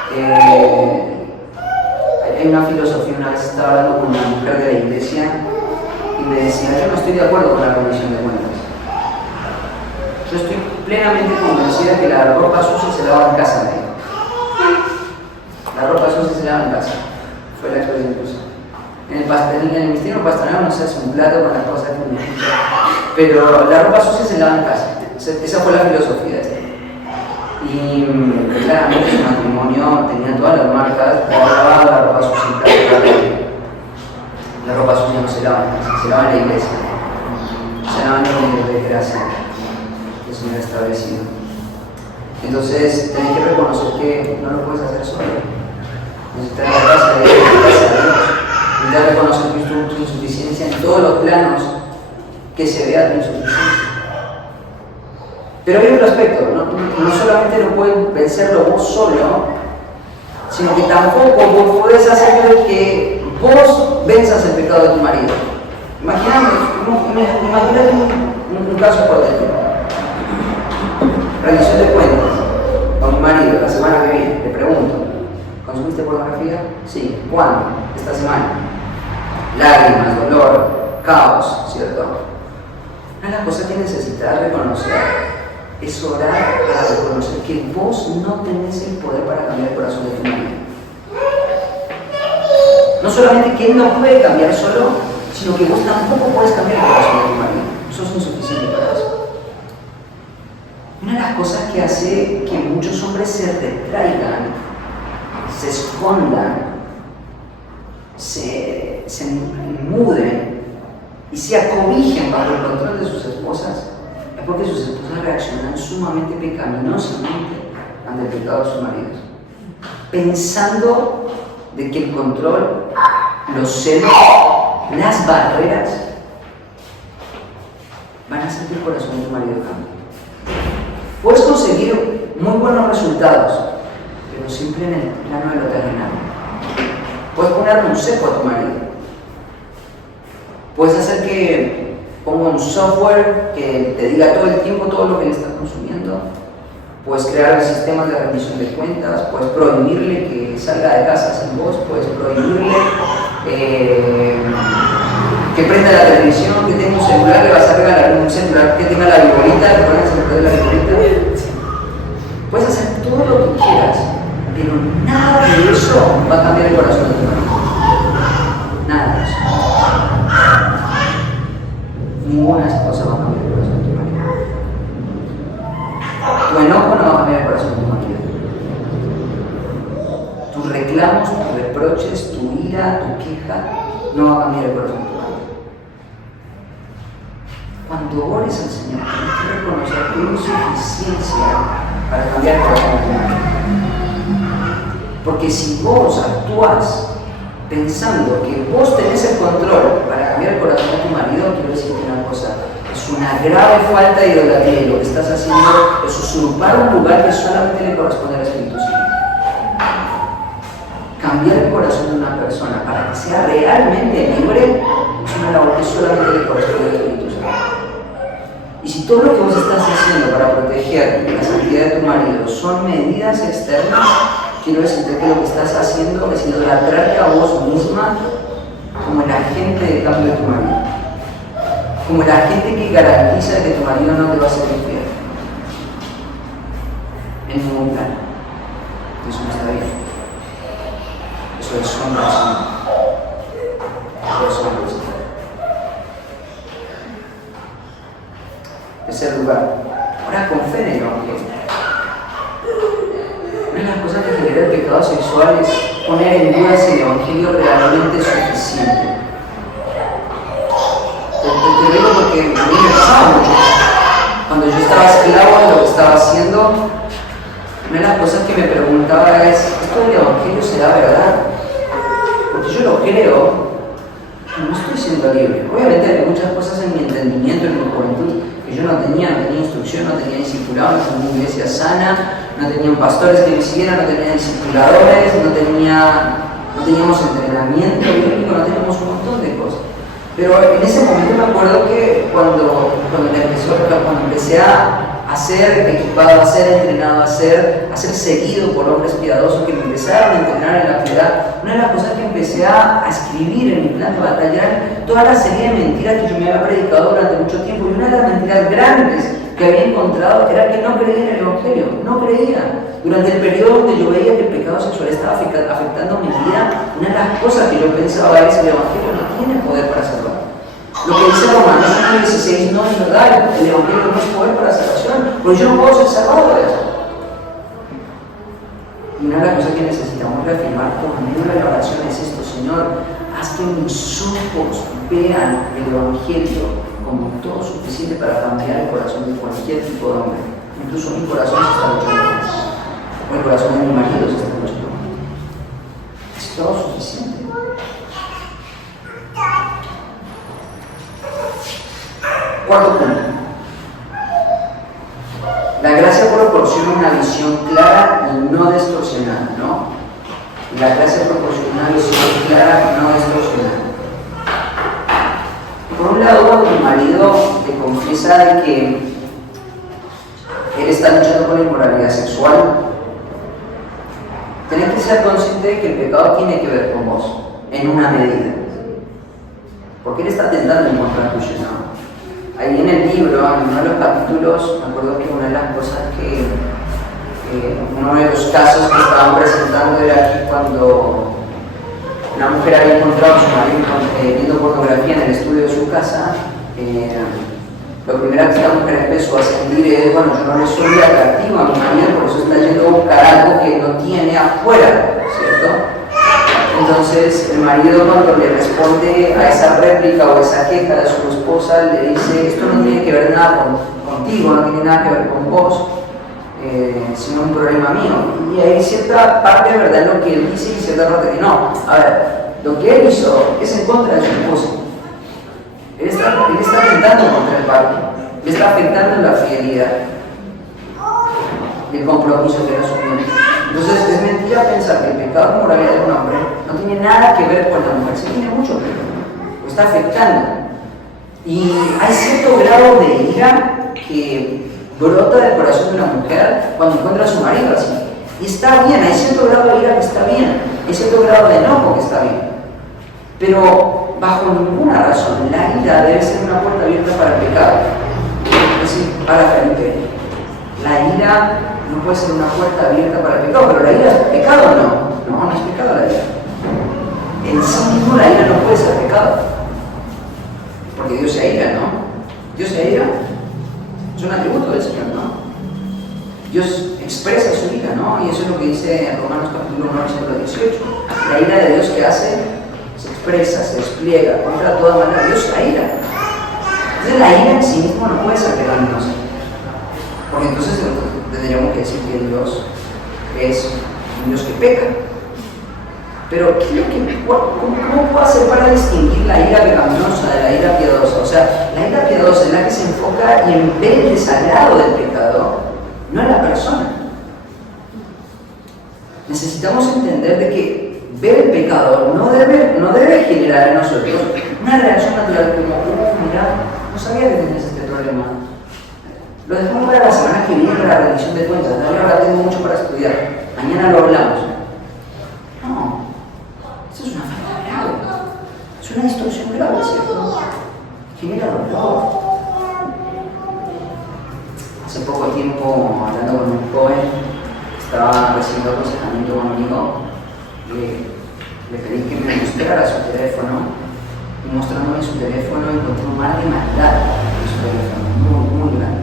de Dios. Hay una filosofía, una vez estaba hablando con una mujer de la iglesia y me decía, yo no estoy de acuerdo con la rendición de cuentas. Yo estoy plenamente convencida que la ropa sucia se lava en casa de Dios. La ropa sucia se lava en casa. Fue la experiencia incluso. En el ministerio pastoral no se hace un plato con las cosas que uno escucha, pero la ropa sucia se lava en casa. Esa fue la filosofía de esto. Y claramente su matrimonio tenía todas las marcas, lavaba la ropa sucia. La ropa sucia no se lava en casa, se lava en la iglesia. O sea, plano de gracia que el Señor ha establecido. Entonces, tenés que reconocer que no lo puedes hacer solo. Necesitas la gracia de Dios. Necesitas reconocer tu insuficiencia en todos los planos que se vea tu insuficiencia. Pero hay otro aspecto, no solamente no puedes vencerlo vos solo, sino que tampoco vos podés hacer que vos venzas el pecado de tu marido. Imagínate un caso hipotético. Rendición de cuentas con mi marido la semana que viene. Le pregunto, ¿consumiste pornografía? Sí. ¿Cuándo? Esta semana. Lágrimas, dolor, caos, ¿cierto? Una de las cosas que necesitas reconocer es orar para reconocer que vos no tenés el poder para cambiar el corazón de tu marido. No solamente que él no puede cambiar solo, sino que vos tampoco podés cambiar el corazón de tu marido. Sos insuficiente para eso. Una de las cosas que hace que muchos hombres se retraigan, se escondan, se muden y se acobijen bajo el control de sus esposas, es porque sus esposas reaccionan sumamente pecaminosamente ante el pecado de sus maridos, pensando de que el control, los celos, las barreras van a hacer que el corazón de tu marido cambie. Puedes conseguir muy buenos resultados, pero siempre en el plano de lo terrenal. Puedes ponerle un cepo a tu marido. Puedes hacer que ponga un software que te diga todo el tiempo todo lo que le estás consumiendo. Puedes crear sistemas de rendición de cuentas. Puedes prohibirle que salga de casa sin vos. Puedes prohibirle que prenda la televisión, que tenga un celular, le vas a regalar un celular que tenga la viborita, le pones el celular de la viborita. Puedes hacer todo lo que quieras, pero nada de eso va a cambiar el corazón de tu marido. Nada de eso. Ninguna de esas cosas va a cambiar el corazón de tu marido. Tu enojo no va a cambiar el corazón de tu marido. Tus reclamos, tus reproches, tu ira, tu queja, no va a cambiar el corazón de tu marido. Cuando ores al Señor, tienes que reconocer tu insuficiencia para cambiar el corazón de tu marido. Porque si vos actúas pensando que vos tenés el control para cambiar el corazón de tu marido, quiero decirte una cosa: es una grave falta de idolatría, y lo que estás haciendo es usurpar un lugar que solamente le corresponde al Espíritu Santo. Cambiar el corazón de una persona para que sea realmente libre es una labor que solamente le corresponde al Espíritu Santo. Y si todo lo que vos estás haciendo para proteger la santidad de tu marido son medidas externas, quiero decirte que lo que estás haciendo es idolatrarte a vos misma como el agente de cambio de tu marido, como el agente que garantiza que tu marido no te va a ser infiel en ningún plano. Eso no está bien. Eso deshonra al Señor. Eso deshonra al Señor. Tercer lugar, ahora con fe en el Evangelio. Una de las cosas que genera el pecado sexual es poner en duda si el Evangelio realmente es suficiente. Te digo porque a mí me pasaba mucho. Cuando yo estaba esclavo de lo que estaba haciendo, una de las cosas que me preguntaba es: ¿esto del Evangelio será verdad? Porque yo lo creo, pero no estoy siendo libre. Obviamente hay muchas cosas en mi entendimiento, en mi juventud, que yo no tenía instrucción, no tenía discipulado, no tenía una iglesia sana, no tenían pastores que me siguieran, no tenía discipuladores, no teníamos entrenamiento bíblico, no teníamos un montón de cosas. Pero en ese momento me acuerdo que cuando empecé a ser equipado, a ser entrenado, a ser seguido por hombres piadosos que me empezaron a entrenar en la piedad, una de las cosas que empecé a escribir en mi plan de batalla era toda la serie de mentiras que yo me había predicado durante mucho tiempo. Y una de las mentiras grandes que había encontrado era que no creía en el Evangelio, no creía. Durante el periodo donde yo veía que el pecado sexual estaba afectando mi vida, una de las cosas que yo pensaba es: el Evangelio no tiene poder para salvar. Lo que dice Romanos 1:16 no es verdad, el Evangelio no es poder para salvación, porque yo no puedo ser salvado de eso. Y una de las cosas que necesitamos reafirmar por medio de la oración es esto: Señor, haz que mis ojos vean el Evangelio como todo suficiente para cambiar el corazón de cualquier tipo de hombre. Incluso mi corazón se está luchando más. O el corazón de mi marido se está luchando más. Es todo suficiente. Cuarto punto. La gracia proporciona una visión clara y no distorsionada, ¿no? La gracia proporciona una visión clara y no distorsionada. Por un lado, cuando el marido te confiesa de que él está luchando con la inmoralidad sexual, tenés que ser consciente de que el pecado tiene que ver con vos, en una medida. Porque él está tentando en contra tuyo, ¿no? Ahí en el libro, en uno de los capítulos, me acuerdo que una de las cosas uno de los casos que estaban presentando era que cuando una mujer había encontrado a su marido viendo pornografía en el estudio de su casa, lo primero que esta mujer empezó a sentir es, bueno, yo no le soy atractivo a mi marido, por eso está yendo a buscar algo que no tiene afuera, ¿cierto? Entonces el marido, cuando le responde a esa réplica o esa queja de su esposa, le dice, esto no tiene que ver nada contigo, no tiene nada que ver con vos, sino un problema mío. Y hay cierta parte de verdad en lo que él dice y cierta parte que no. A ver, lo que él hizo es en contra de su esposa. Él está atentando contra el pacto, le está afectando la fidelidad, el compromiso que él asumió. Entonces es mentira pensar que el pecado de moralidad de un hombre no tiene nada que ver con la mujer, sí tiene mucho que ver, lo está afectando. Y hay cierto grado de ira que brota del corazón de una mujer cuando encuentra a su marido así. Y está bien, hay cierto grado de ira que está bien, hay cierto grado de enojo que está bien. Pero bajo ninguna razón la ira debe ser una puerta abierta para el pecado. Es decir, para Felipe, la ira no puede ser una puerta abierta para el pecado, pero la ira es pecado o no. No es pecado la ira. En sí mismo la ira no puede ser pecado. Porque Dios se aira, ¿no? Dios se aira. Es un atributo del Señor, ¿no? Dios expresa su ira, ¿no? Y eso es lo que dice en Romanos capítulo 1, versículo 18. La ira de Dios que hace, se expresa, se despliega contra toda manera. Dios se aira. Entonces la ira en sí mismo no puede ser pecaminosa. Porque entonces tendríamos que decir que Dios es un Dios que peca. Pero ¿cómo puedo hacer para distinguir la ira pecaminosa de la ira piadosa? O sea, la ira piadosa es la que se enfoca en ver el desagrado del pecado, no en la persona. Necesitamos entender de que ver el pecado no debe generar en nosotros una reacción natural como, mira, no sabía que tenías este problema. Lo dejamos para la semana que viene para la rendición de cuentas. Ahora tengo mucho para estudiar. Mañana lo hablamos. No. Eso es una falta grave. Es una distorsión grave, ¿cierto? Genera dolor. Hace poco tiempo, hablando con un joven, estaba recibiendo aconsejamiento conmigo. Le pedí que me mostrara su teléfono. Y mostrándome su teléfono encontré un mar de maldad en su teléfono. Muy grande.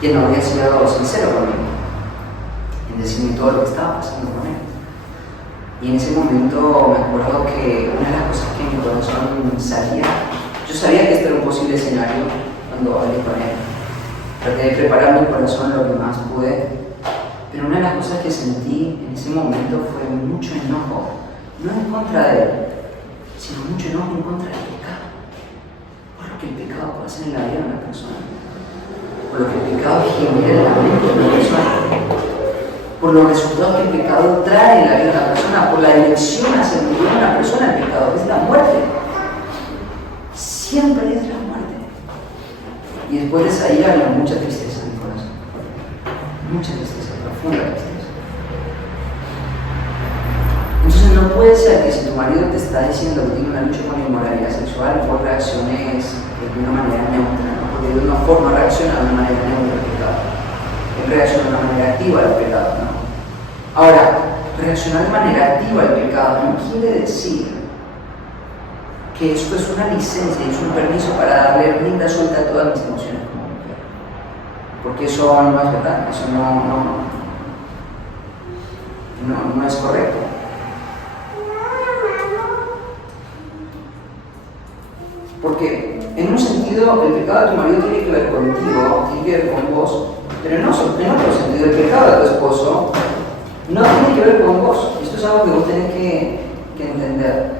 Que no había sido sincero conmigo en decirme todo lo que estaba pasando con él. Y en ese momento me acuerdo que una de las cosas que en mi corazón salía, yo sabía que este era un posible escenario cuando hablé con él. Traté de preparar mi corazón lo que más pude, pero una de las cosas que sentí en ese momento fue mucho enojo, no en contra de él, sino mucho enojo en contra del pecado, por lo que el pecado puede hacer en la vida de una persona. Por lo que el pecado genera en la mente de una persona, por los resultados que el pecado trae en la vida de una persona, por la dirección hacia el futuro de una persona, el pecado es la muerte. Siempre es la muerte. Y después de esa ira había mucha tristeza en mi corazón. Mucha tristeza, profunda tristeza. Entonces no puede ser que si tu marido te está diciendo que tiene una lucha con la inmoralidad sexual, vos reacciones de una manera neutra, ¿no? Porque de una forma reacciona de una manera neutra al pecado. Él reacciona de una manera activa al pecado, ¿no? Ahora, reaccionar de manera activa al pecado no quiere decir que esto es una licencia, es un permiso para darle rienda suelta a todas mis emociones como mujer. Porque eso no es verdad, eso no es correcto. Porque en un sentido el pecado de tu marido tiene que ver contigo, tiene que ver con vos, pero en otro sentido el pecado de tu esposo no tiene que ver con vos. Esto es algo que vos tenés que entender.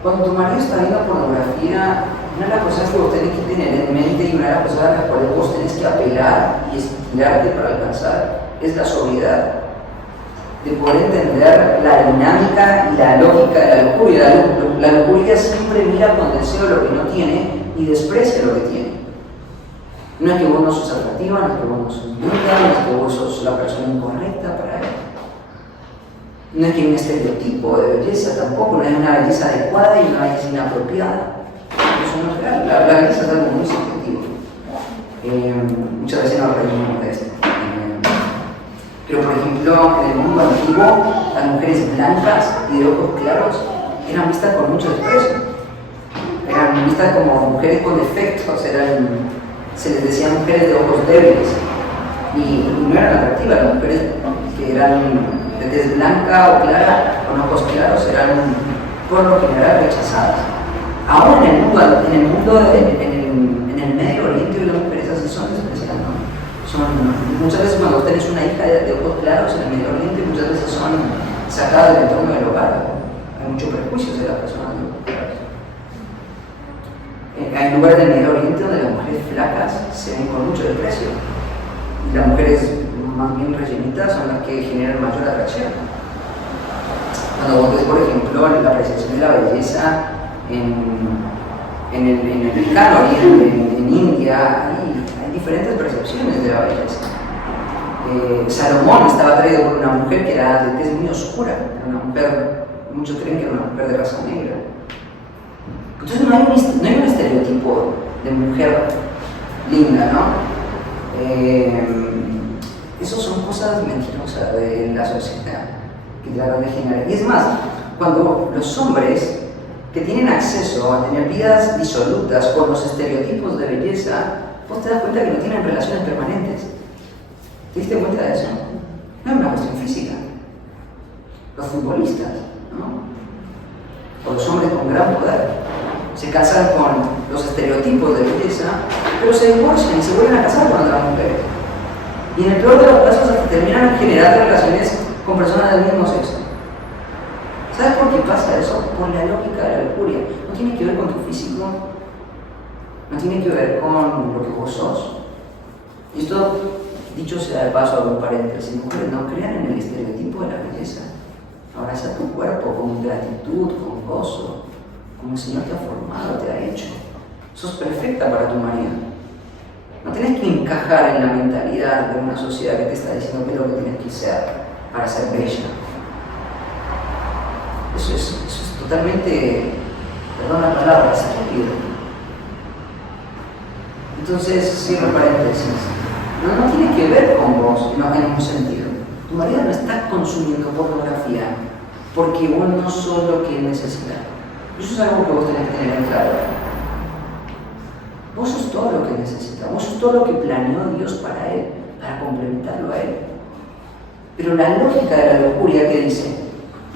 Cuando tu marido está viendo pornografía, una de las cosas que vos tenés que tener en mente y una de las cosas a las cuales vos tenés que apelar y estirarte para alcanzar es la sobriedad. De poder entender la dinámica y la lógica de la lujuria. La lujuria siempre mira con deseo lo que no tiene y desprecia lo que tiene. No es que vos no sos atractiva, no es que vos no sos linda, no es que vos sos la persona incorrecta para él. No es que hay un estereotipo de belleza tampoco, no hay una belleza adecuada y una belleza inapropiada. Eso no es real. La belleza es algo muy subjetivo. Muchas veces nos reímos de esto. Pero por ejemplo, en el mundo antiguo, las mujeres blancas y de ojos claros eran vistas con mucho desprecio. Eran vistas como mujeres con defectos, se les decía mujeres de ojos débiles. Y no eran atractivas. Las mujeres que eran de tez blanca o clara, con ojos claros, eran por lo general rechazadas. Aún en el mundo, en el Medio Oriente, las mujeres así son despreciadas, ¿no? Muchas veces cuando tenés una hija de ojos claros en el Medio Oriente, muchas veces son sacadas del entorno del hogar. Hay muchos prejuicios de las personas de ojos claros. Hay lugares del Medio Oriente donde las mujeres flacas se ven con mucho desprecio. Y las mujeres más bien rellenitas son las que generan mayor atracción. Cuando vos ves, por ejemplo, la apreciación de la belleza en el Lejano Oriente, en India, hay diferentes percepciones de la belleza. Salomón estaba atraído por una mujer que era de tez muy oscura, era una mujer, muchos creen que era una mujer de raza negra. Entonces no hay un estereotipo de mujer linda, ¿no? Esas son cosas mentirosas de la sociedad que tratan de generar. Y es más, cuando los hombres que tienen acceso a tener vidas disolutas con los estereotipos de belleza, vos te das cuenta que no tienen relaciones permanentes. ¿Te diste cuenta de eso? No es una cuestión física. Los futbolistas, ¿no? O los hombres con gran poder, se casan con los estereotipos de belleza, pero se divorcian y se vuelven a casar con otras mujeres. Y en el peor de los casos hasta terminan generando relaciones con personas del mismo sexo. ¿Sabes por qué pasa eso? Por la lógica de la lujuria. No tiene que ver con tu físico, no tiene que ver con lo que vos sos. Y esto, dicho sea de paso, hago un paréntesis, mujeres, no crean en el estereotipo de la belleza. Abraza tu cuerpo con gratitud, con gozo, como el Señor te ha formado, te ha hecho. Sos perfecta para tu marido. No tenés que encajar en la mentalidad de una sociedad que te está diciendo qué es lo que tienes que ser para ser bella. Eso es totalmente, perdón la palabra, es estúpido. Entonces, cierro paréntesis. No tiene que ver con vos, no en un sentido. Tu marido no está consumiendo pornografía porque vos no sos lo que él necesita. Eso es algo que vos tenés que tener en claro. Vos sos todo lo que necesita, vos sos todo lo que planeó Dios para él, para complementarlo a él. Pero la lógica de la lujuria que dice,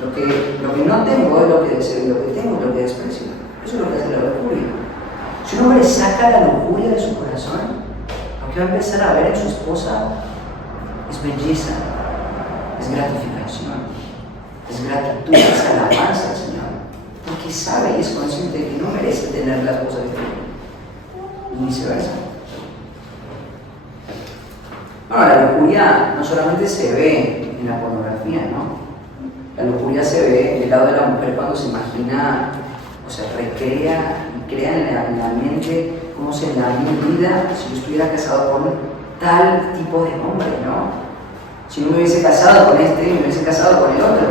lo que no tengo es lo que deseo y lo que tengo es lo que desprecio. Eso es lo que hace la lujuria. Si un hombre saca la lujuria de su corazón, lo que va a empezar a ver en su esposa es belleza, es gratificación, es gratitud, es alabanza al Señor. Porque sabe y es consciente de que no merece tener las cosas que tiene. Y viceversa. Bueno, la lujuria no solamente se ve en la pornografía, ¿no? La lujuria se ve del lado de la mujer cuando se imagina, o sea, recrea y crea en la mente cómo sería mi vida si yo estuviera casado con tal tipo de hombre, ¿no? Si no me hubiese casado con este, me hubiese casado con el otro.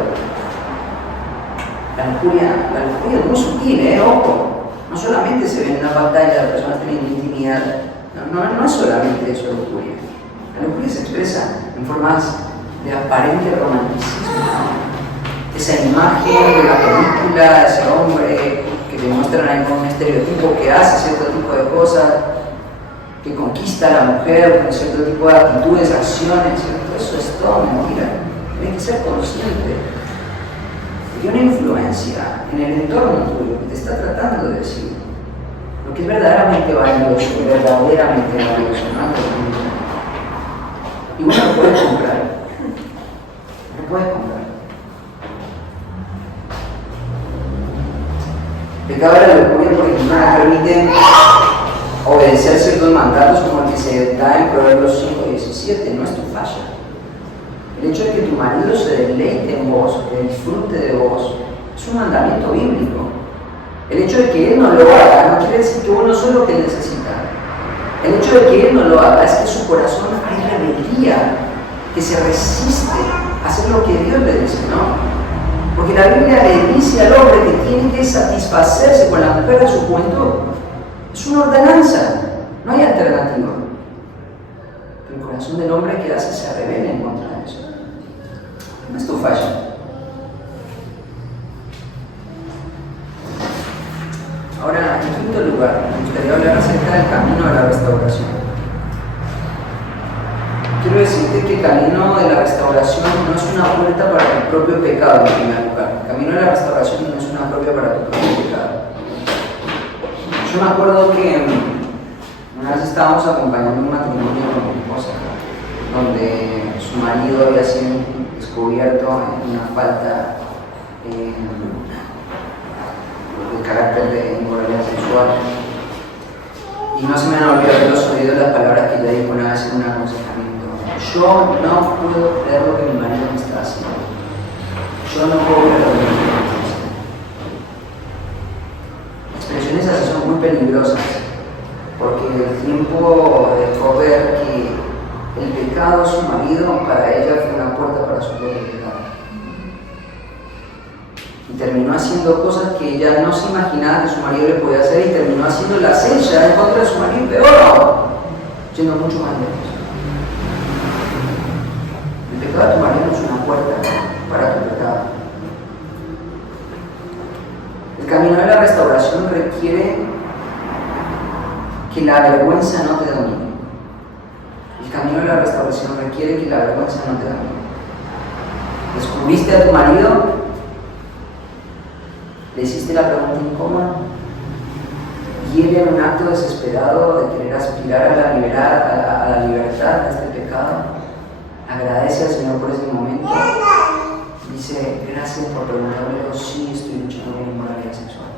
La lujuria es muy sutil, ojo. No solamente se ve en una pantalla, las personas tienen intimidad. No es solamente eso la lujuria. La lujuria se expresa en formas de aparente romanticismo, ¿no? Esa imagen de la película, ese hombre que te muestran ahí con un estereotipo que hace cierto tipo de cosas, que conquista a la mujer con cierto tipo de actitudes, acciones, ¿cierto? Eso es todo mentira. Tienes que ser consciente de que una influencia en el entorno tuyo que te está tratando de decir lo Porque es verdaderamente valioso, ¿no? Y uno lo puede comprar. Lo puedes comprar. El pecado era lujuria porque no nos permite obedecer ciertos mandatos como el que se da en Proverbios 5:17, no es tu falla. El hecho de que tu marido se deleite en vos, que disfrute de vos, es un mandamiento bíblico. El hecho de que él no lo haga no quiere decir que uno solo lo que necesita. El hecho de que él no lo haga es que en su corazón hay rebeldía, que se resiste a hacer lo que Dios le dice, ¿no? Porque la Biblia le dice al hombre que tiene que satisfacerse con la mujer de su juventud. Es una ordenanza, no hay alternativa. Pero el corazón del hombre que hace se rebela en contra de eso. No es tu falla. Ahora, en quinto lugar, me gustaría hablar acerca del camino de la restauración. Quiero decirte que el camino de la restauración no es una puerta para tu propio pecado, en primer lugar. El camino de la restauración no es una puerta para tu propio pecado. Yo me acuerdo que una vez estábamos acompañando un matrimonio con mi esposa, donde su marido había sido descubierto en una falta de carácter de inmoralidad sexual. Y no se me han olvidado los oídos las palabras que ella dijo una vez en un aconsejamiento. Yo no puedo creer lo que mi marido me está haciendo. Yo no puedo creer lo que mi marido me está haciendo. Expresiones así son muy peligrosas, porque el tiempo dejó ver que el pecado de su marido para ella fue una puerta para su propio pecado. Y terminó haciendo cosas que ella no se imaginaba que su marido le podía hacer, y terminó haciéndolas ella en contra de su marido, peor, yendo mucho más lejos. El pecado de tu marido no es una puerta para tu pecado. El camino de la restauración requiere que la vergüenza no te domine. El camino de la restauración requiere que la vergüenza no te domine. ¿Descubriste a tu marido? ¿Le hiciste la pregunta incómoda? Y él, en un acto desesperado de querer aspirar a la libertad de este pecado, agradece al Señor por ese momento. Dice: gracias por preguntarme, pero sí estoy luchando con inmoralidad sexual.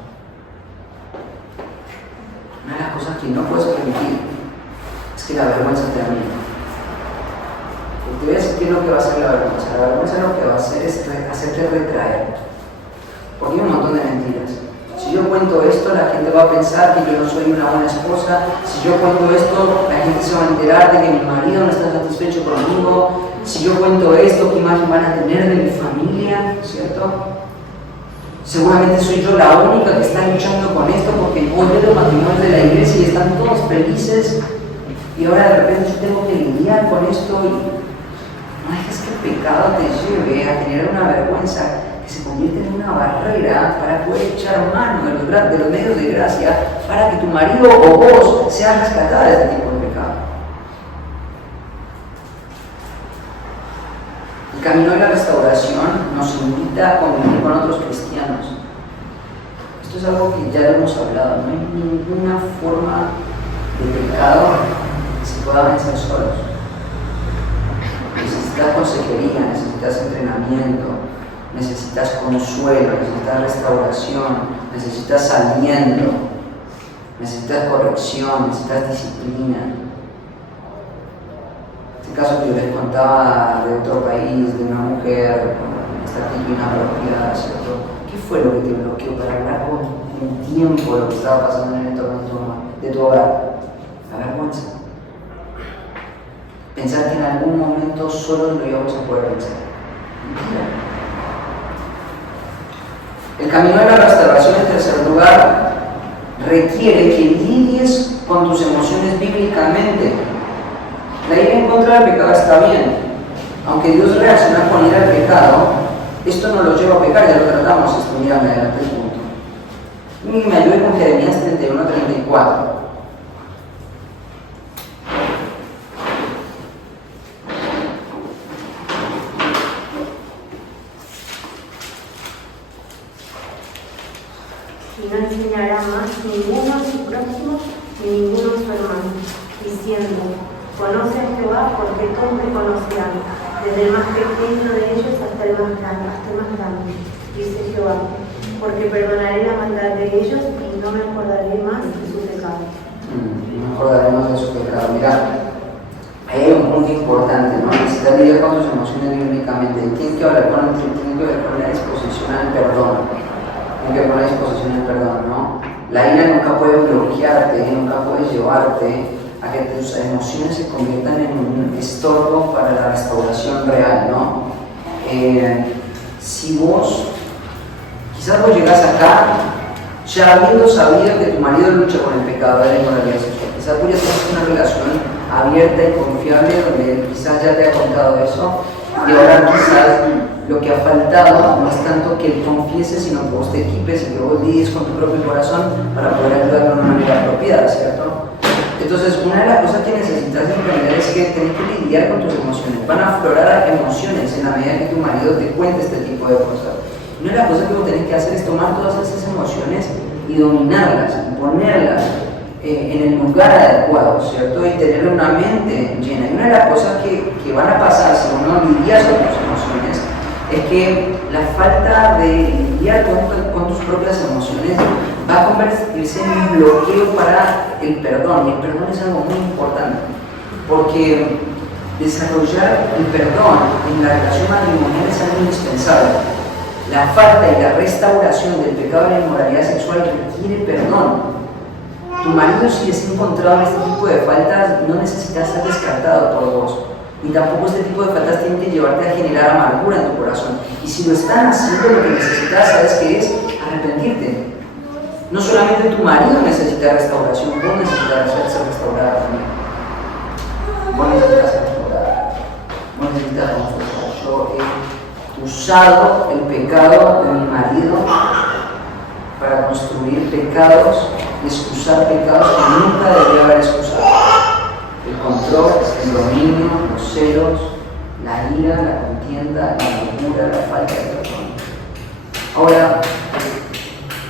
Una de las cosas que no puedes permitir es que la vergüenza te domine. Y te voy a decir qué es lo que va a hacer la vergüenza. La vergüenza lo que va a hacer es hacerte retraer. Porque hay un montón de mentiras. Si yo cuento esto, la gente va a pensar que yo no soy una buena esposa. Si yo cuento esto, la gente se va a enterar de que mi marido no está satisfecho conmigo. Si yo cuento esto, ¿qué imagen van a tener de mi familia? ¿Cierto? Seguramente soy yo la única que está luchando con esto, porque voy a los matrimonios de la iglesia y están todos felices, y ahora de repente yo tengo que lidiar con esto. Y no dejes que el pecado te lleve a generar una vergüenza que se convierte en una barrera para poder echar mano de los medios de gracia para que tu marido o vos seas rescatada de este tipo de pecado. El camino de la restauración nos invita a convivir con otros cristianos. Esto es algo que ya lo hemos hablado. No hay ninguna forma de pecado que se pueda vencer solos. Necesitas consejería, necesitas entrenamiento, necesitas consuelo, necesitas restauración, necesitas aliento, necesitas corrección, necesitas disciplina. Este caso que yo les contaba de otro país, de una mujer con esta actitud inapropiada, ¿cierto? ¿Qué fue lo que te bloqueó para hablar con el tiempo lo que estaba pasando en el entorno de tu hogar? La vergüenza. Pensar que en algún momento solo lo íbamos a poder vencer. Mentira. El camino de la restauración, en tercer lugar, requiere que lidies con tus emociones bíblicamente. La ira en contra del pecado está bien. Aunque Dios reacciona con ira al pecado, esto no lo lleva a pecar, ya lo tratamos. Esto, mírame adelante el punto. Y me ayude con Jeremías 31:34. y no enseñará más ninguno a su prójimo ni ninguno a su hermano, diciendo: conoce a Jehová, porque todos me conocerán, desde el más pequeño de ellos hasta el más grande, dice Jehová, porque perdonaré la maldad de ellos y no me acordaré más de su pecado. No me acordaré más de su pecado. Mira, hay un punto importante, ¿no? Necesitas lidiar con tus emociones bíblicamente. Tiene que ver con la disposición al perdón. Tiene que ver con la disposición al perdón, ¿no? La ira nunca puede bloquearte, nunca puede llevarte a que tus emociones se conviertan en un estorbo para la restauración real, ¿no? Si quizás vos llegás acá ya habiendo sabido que tu marido lucha con el pecado de la inmoralidad sexual, quizás vos ya tenés una relación abierta y confiable donde quizás ya te ha contado eso, y ahora quizás lo que ha faltado no es tanto que él confiese, sino que vos te equipes y que vos lidies con tu propio corazón para poder ayudarlo de una manera apropiada, ¿cierto? Entonces, una de las cosas que necesitas entender es que tenés que lidiar con tus emociones. Van a aflorar emociones en la medida que tu marido te cuente este tipo de cosas. Una de las cosas que vos tenés que hacer es tomar todas esas emociones y dominarlas, ponerlas en el lugar adecuado, ¿cierto? Y tener una mente llena. Y una de las cosas que van a pasar si uno lidia con tus emociones es que la falta de lidiar con tus propias emociones va a convertirse en un bloqueo para el perdón. Y el perdón es algo muy importante, porque desarrollar el perdón en la relación matrimonial es algo indispensable. La falta y la restauración del pecado de la inmoralidad sexual requiere perdón. Tu marido, si es encontrado en este tipo de faltas, no necesita ser descartado por vos. Y tampoco este tipo de faltas tienen que llevarte a generar amargura en tu corazón. Y si lo están haciendo, lo que necesitas, ¿sabes qué es? Arrepentirte. No solamente tu marido necesita restauración, vos necesitas ser restaurada también. Vos necesitas ser restaurada. Vos necesitas ser restaurada. Yo he usado el pecado de mi marido para construir pecados, excusar pecados que nunca debería haber excusado. El control, el dominio, los celos, la ira, la contienda, la locura, la falta de perdón. Ahora,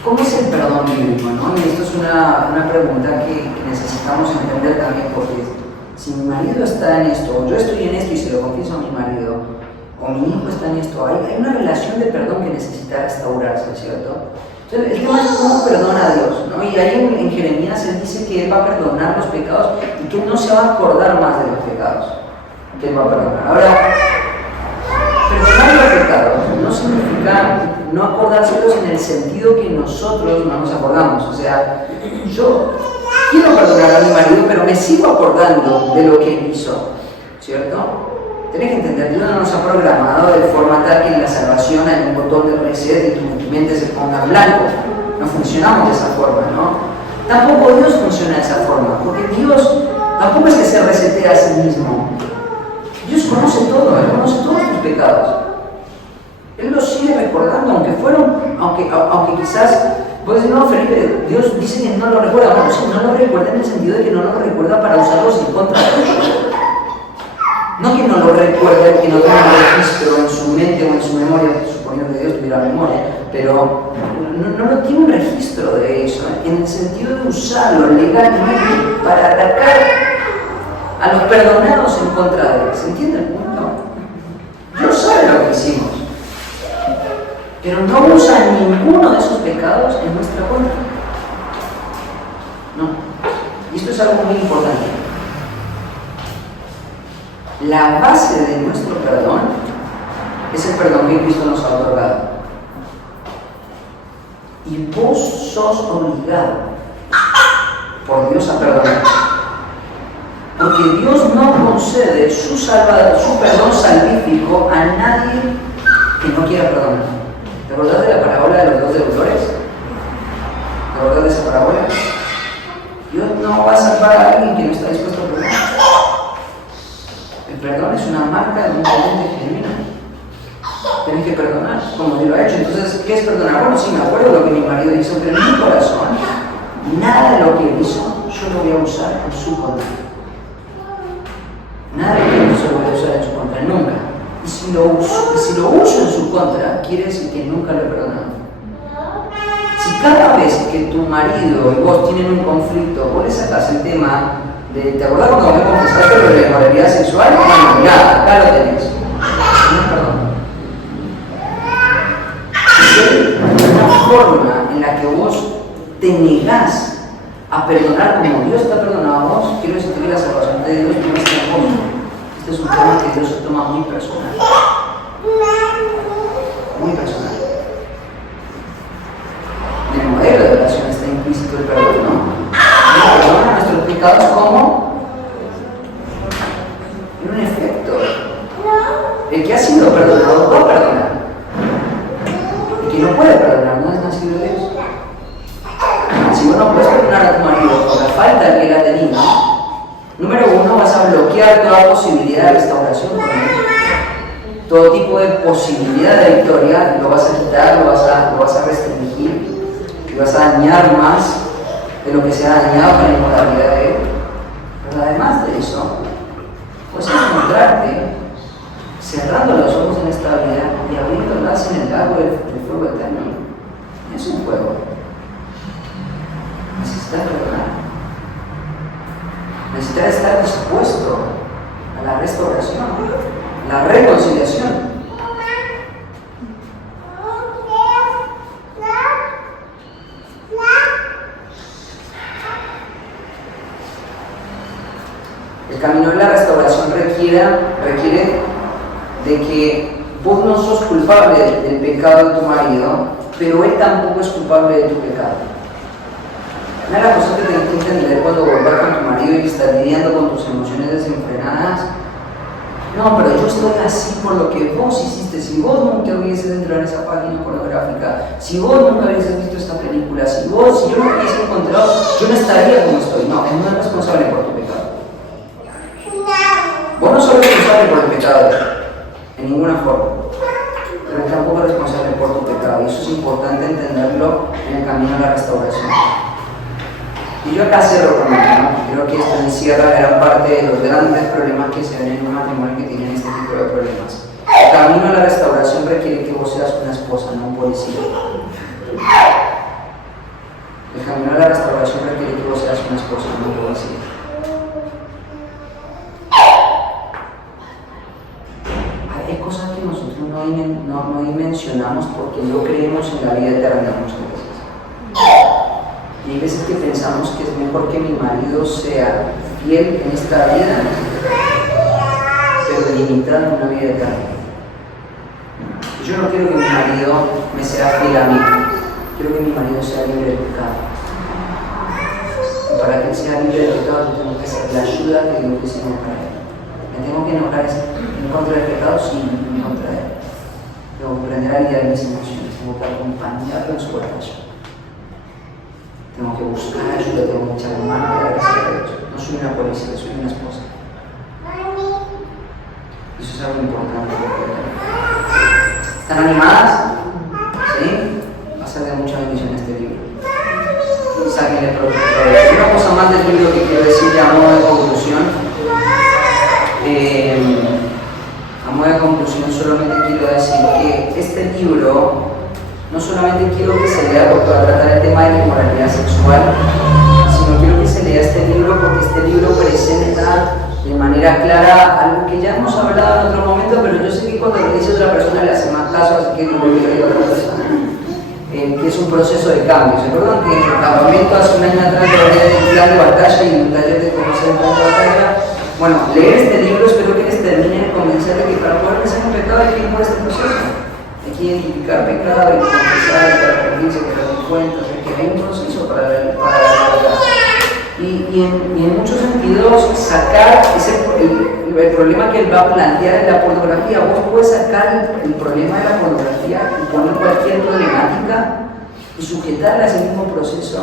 ¿cómo es el perdón bíblico? ¿No? Y esto es una pregunta que necesitamos entender también, porque si mi marido está en esto, o yo estoy en esto y se lo confieso a mi marido, o mi hijo está en esto, hay una relación de perdón que necesita restaurarse, ¿cierto? Entonces, el tema es cómo perdona a Dios, ¿no? Y ahí en Jeremías él dice que él va a perdonar los pecados y que él no se va a acordar más de los pecados que él va a perdonar. Ahora, perdonar los pecados no significa no acordárselos en el sentido que nosotros no nos acordamos. O sea, yo quiero perdonar a mi marido, pero me sigo acordando de lo que él hizo, ¿cierto? Tienes que entender, Dios no nos ha programado de forma tal que en la salvación hay un botón de reset y tu mente se ponga en blanco. No funcionamos de esa forma, ¿no? Tampoco Dios funciona de esa forma, porque Dios tampoco es que se resetea a sí mismo. Dios conoce todo, Él conoce todos tus pecados. Él los sigue recordando, aunque quizás vos decís, no, Felipe, Dios dice que no lo recuerda. Bueno, sí, no lo recuerda en el sentido de que no lo recuerda para usarlos en contra de ellos. No que no lo recuerde, que no tenga registro en su mente o en su memoria, suponiendo que Dios tuviera memoria, pero no tiene un registro de eso, en el sentido de usarlo legalmente para atacar a los perdonados en contra de él. ¿Se entiende el punto? Dios sabe lo que hicimos, pero no usa ninguno de esos pecados en nuestra contra. No. Y esto es algo muy importante. La base de nuestro perdón es el perdón que Cristo nos ha otorgado. Y vos sos obligado por Dios a perdonar. Porque Dios no concede su perdón salvífico a nadie que no quiera perdonar. ¿Te acordás de la parábola de los dos deudores? ¿Te acordás de esa parábola? Dios no va a salvar a alguien que no está dispuesto a perdonar. El perdón es una marca de un creyente genuino. Tienes que perdonar, como Dios lo ha hecho. Entonces, ¿qué es perdonar? Bueno, sí, me acuerdo de lo que mi marido hizo, pero en mi corazón, nada de lo que hizo, yo lo voy a usar en su contra. Nada de lo que hizo lo voy a usar en su contra, nunca. Y si lo uso en su contra, quiere decir que nunca lo he perdonado. Si cada vez que tu marido y vos tienen un conflicto, vos le sacas el tema de, ¿te acordás cuando me confesaste lo de la inmoralidad sexual? Bueno, mirá, acá lo tenés. Perdón. Si hay una forma en la que vos te negás a perdonar como Dios te ha perdonado a vos, quiero decirte que la salvación de Dios no es tan cómoda. Este es un tema que Dios se toma muy personal. Muy personal. En el modelo de oración está implícito el perdón, ¿no? Perdona nuestros pecados como en un efecto. El que ha sido perdonado va a perdonar. El que no puede perdonar no es nacido de Dios. Si vos no puedes perdonar a tu marido por la falta que él ha tenido, número uno, vas a bloquear toda posibilidad de restauración con él. Todo tipo de posibilidad de victoria lo vas a quitar, lo vas a restringir y vas a dañar más de lo que se ha dañado con la inmoralidad de él. Pero además de eso, puedes encontrarte cerrando los ojos en esta vida y abriéndolas en el lago del fuego eterno. Es un fuego. Necesitas perdonar. Necesitas estar dispuesto a la restauración, a la reconciliación. El camino de la restauración requiere de que vos no sos culpable del pecado de tu marido, pero él tampoco es culpable de tu pecado. Una de las cosas que tienes que entender cuando vuelvas con tu marido y estás lidiando con tus emociones desenfrenadas, no, pero yo estoy así por lo que vos hiciste. Si vos nunca hubieses entrado en esa página pornográfica, si vos nunca hubieses visto esta película, si yo no me hubiese encontrado, yo no estaría como estoy. No, él no es responsable por tu pecado. Vos no sos responsable por el pecado, en ninguna forma, pero tampoco es responsable por tu pecado, y eso es importante entenderlo en el camino a la restauración. Y yo acá cierro con esto, ¿no? Creo que esto encierra gran parte de los grandes problemas que se ven en un matrimonio que tienen este tipo de problemas. El camino a la restauración requiere que vos seas una esposa, no un policía. El camino a la restauración requiere que vos seas una esposa, no un policía. Hay cosas que nosotros no dimensionamos porque no creemos en la vida eterna muchas veces. Y hay veces que pensamos que es mejor que mi marido sea fiel en esta vida, pero limitado en una vida eterna. Yo no quiero que mi marido me sea fiel a mí, quiero que mi marido sea libre de pecado. Y para que él sea libre de pecado, yo tengo que hacer la ayuda que Dios diseñó para él. Me tengo que enojar en contra del pecado, sí, en contra de él. Tengo que aprender a lidiar mis emociones, tengo que acompañarlo en su batalla. Tengo que buscar ayuda, tengo que echar mano a la gracia de Dios. No soy una policía, soy una esposa. Eso es algo importante. ¿Están animadas? ¿Sí? Va a ser de mucha bendición este libro. Sáquenle provecho. Una cosa más del libro que quiero decir a modo de conclusión. A modo de conclusión solamente quiero decir que este libro no solamente quiero que se lea porque va a tratar el tema de la inmoralidad sexual, sino quiero que se lea este libro porque este libro presenta de manera clara algo que ya hemos hablado en otro momento, pero yo sé que cuando le dice a otra persona le hace más caso, así que lo voy a decir a otra persona, que es un proceso de cambio. ¿Se acuerdan que en el campamento hace un año atrás yo hablé del plan de batalla y un taller de conocer el plan de batalla? Bueno, leer este libro espero que les termine de convencer de que para poder pensar en pecado hay que ir por este proceso. Hay que identificar pecado, hay que confesar, hay que arrepentirse, hay que dar cuentas, hay que hay un proceso para la verdad. Y en muchos sentidos sacar el problema que él va a plantear en la pornografía. Vos puedes sacar el problema de la pornografía y poner cualquier problemática y sujetarla a ese mismo proceso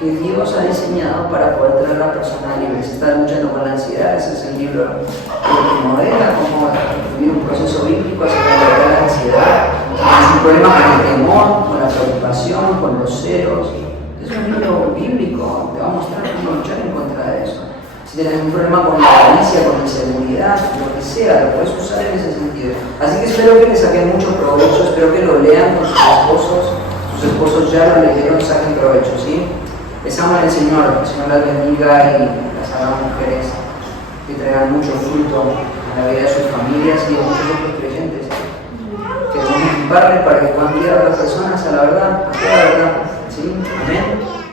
que Dios ha diseñado para poder traer a la persona libre. Si estás luchando con la ansiedad, ese es el libro que modela cómo vivir un proceso bíblico acerca de la ansiedad. Es un problema con el temor, con la preocupación, con los celos. Es un libro bíblico, te va a mostrar cómo luchar en contra de eso. Si tienes un problema con la avaricia, con la inseguridad, lo que sea, lo puedes usar en ese sentido. Así que espero que le saquen mucho provecho, espero que lo lean con sus esposos, sus sus esposos ya lo leyeron, saquen provecho, ¿sí? Les amo al Señor, que el Señor las bendiga y las haga mujeres que traigan mucho fruto a la vida de sus familias y de muchos otros creyentes. Que Dios nos equiparle para que puedan guiar a las personas a la verdad, a toda la verdad, ¿sí? Amén.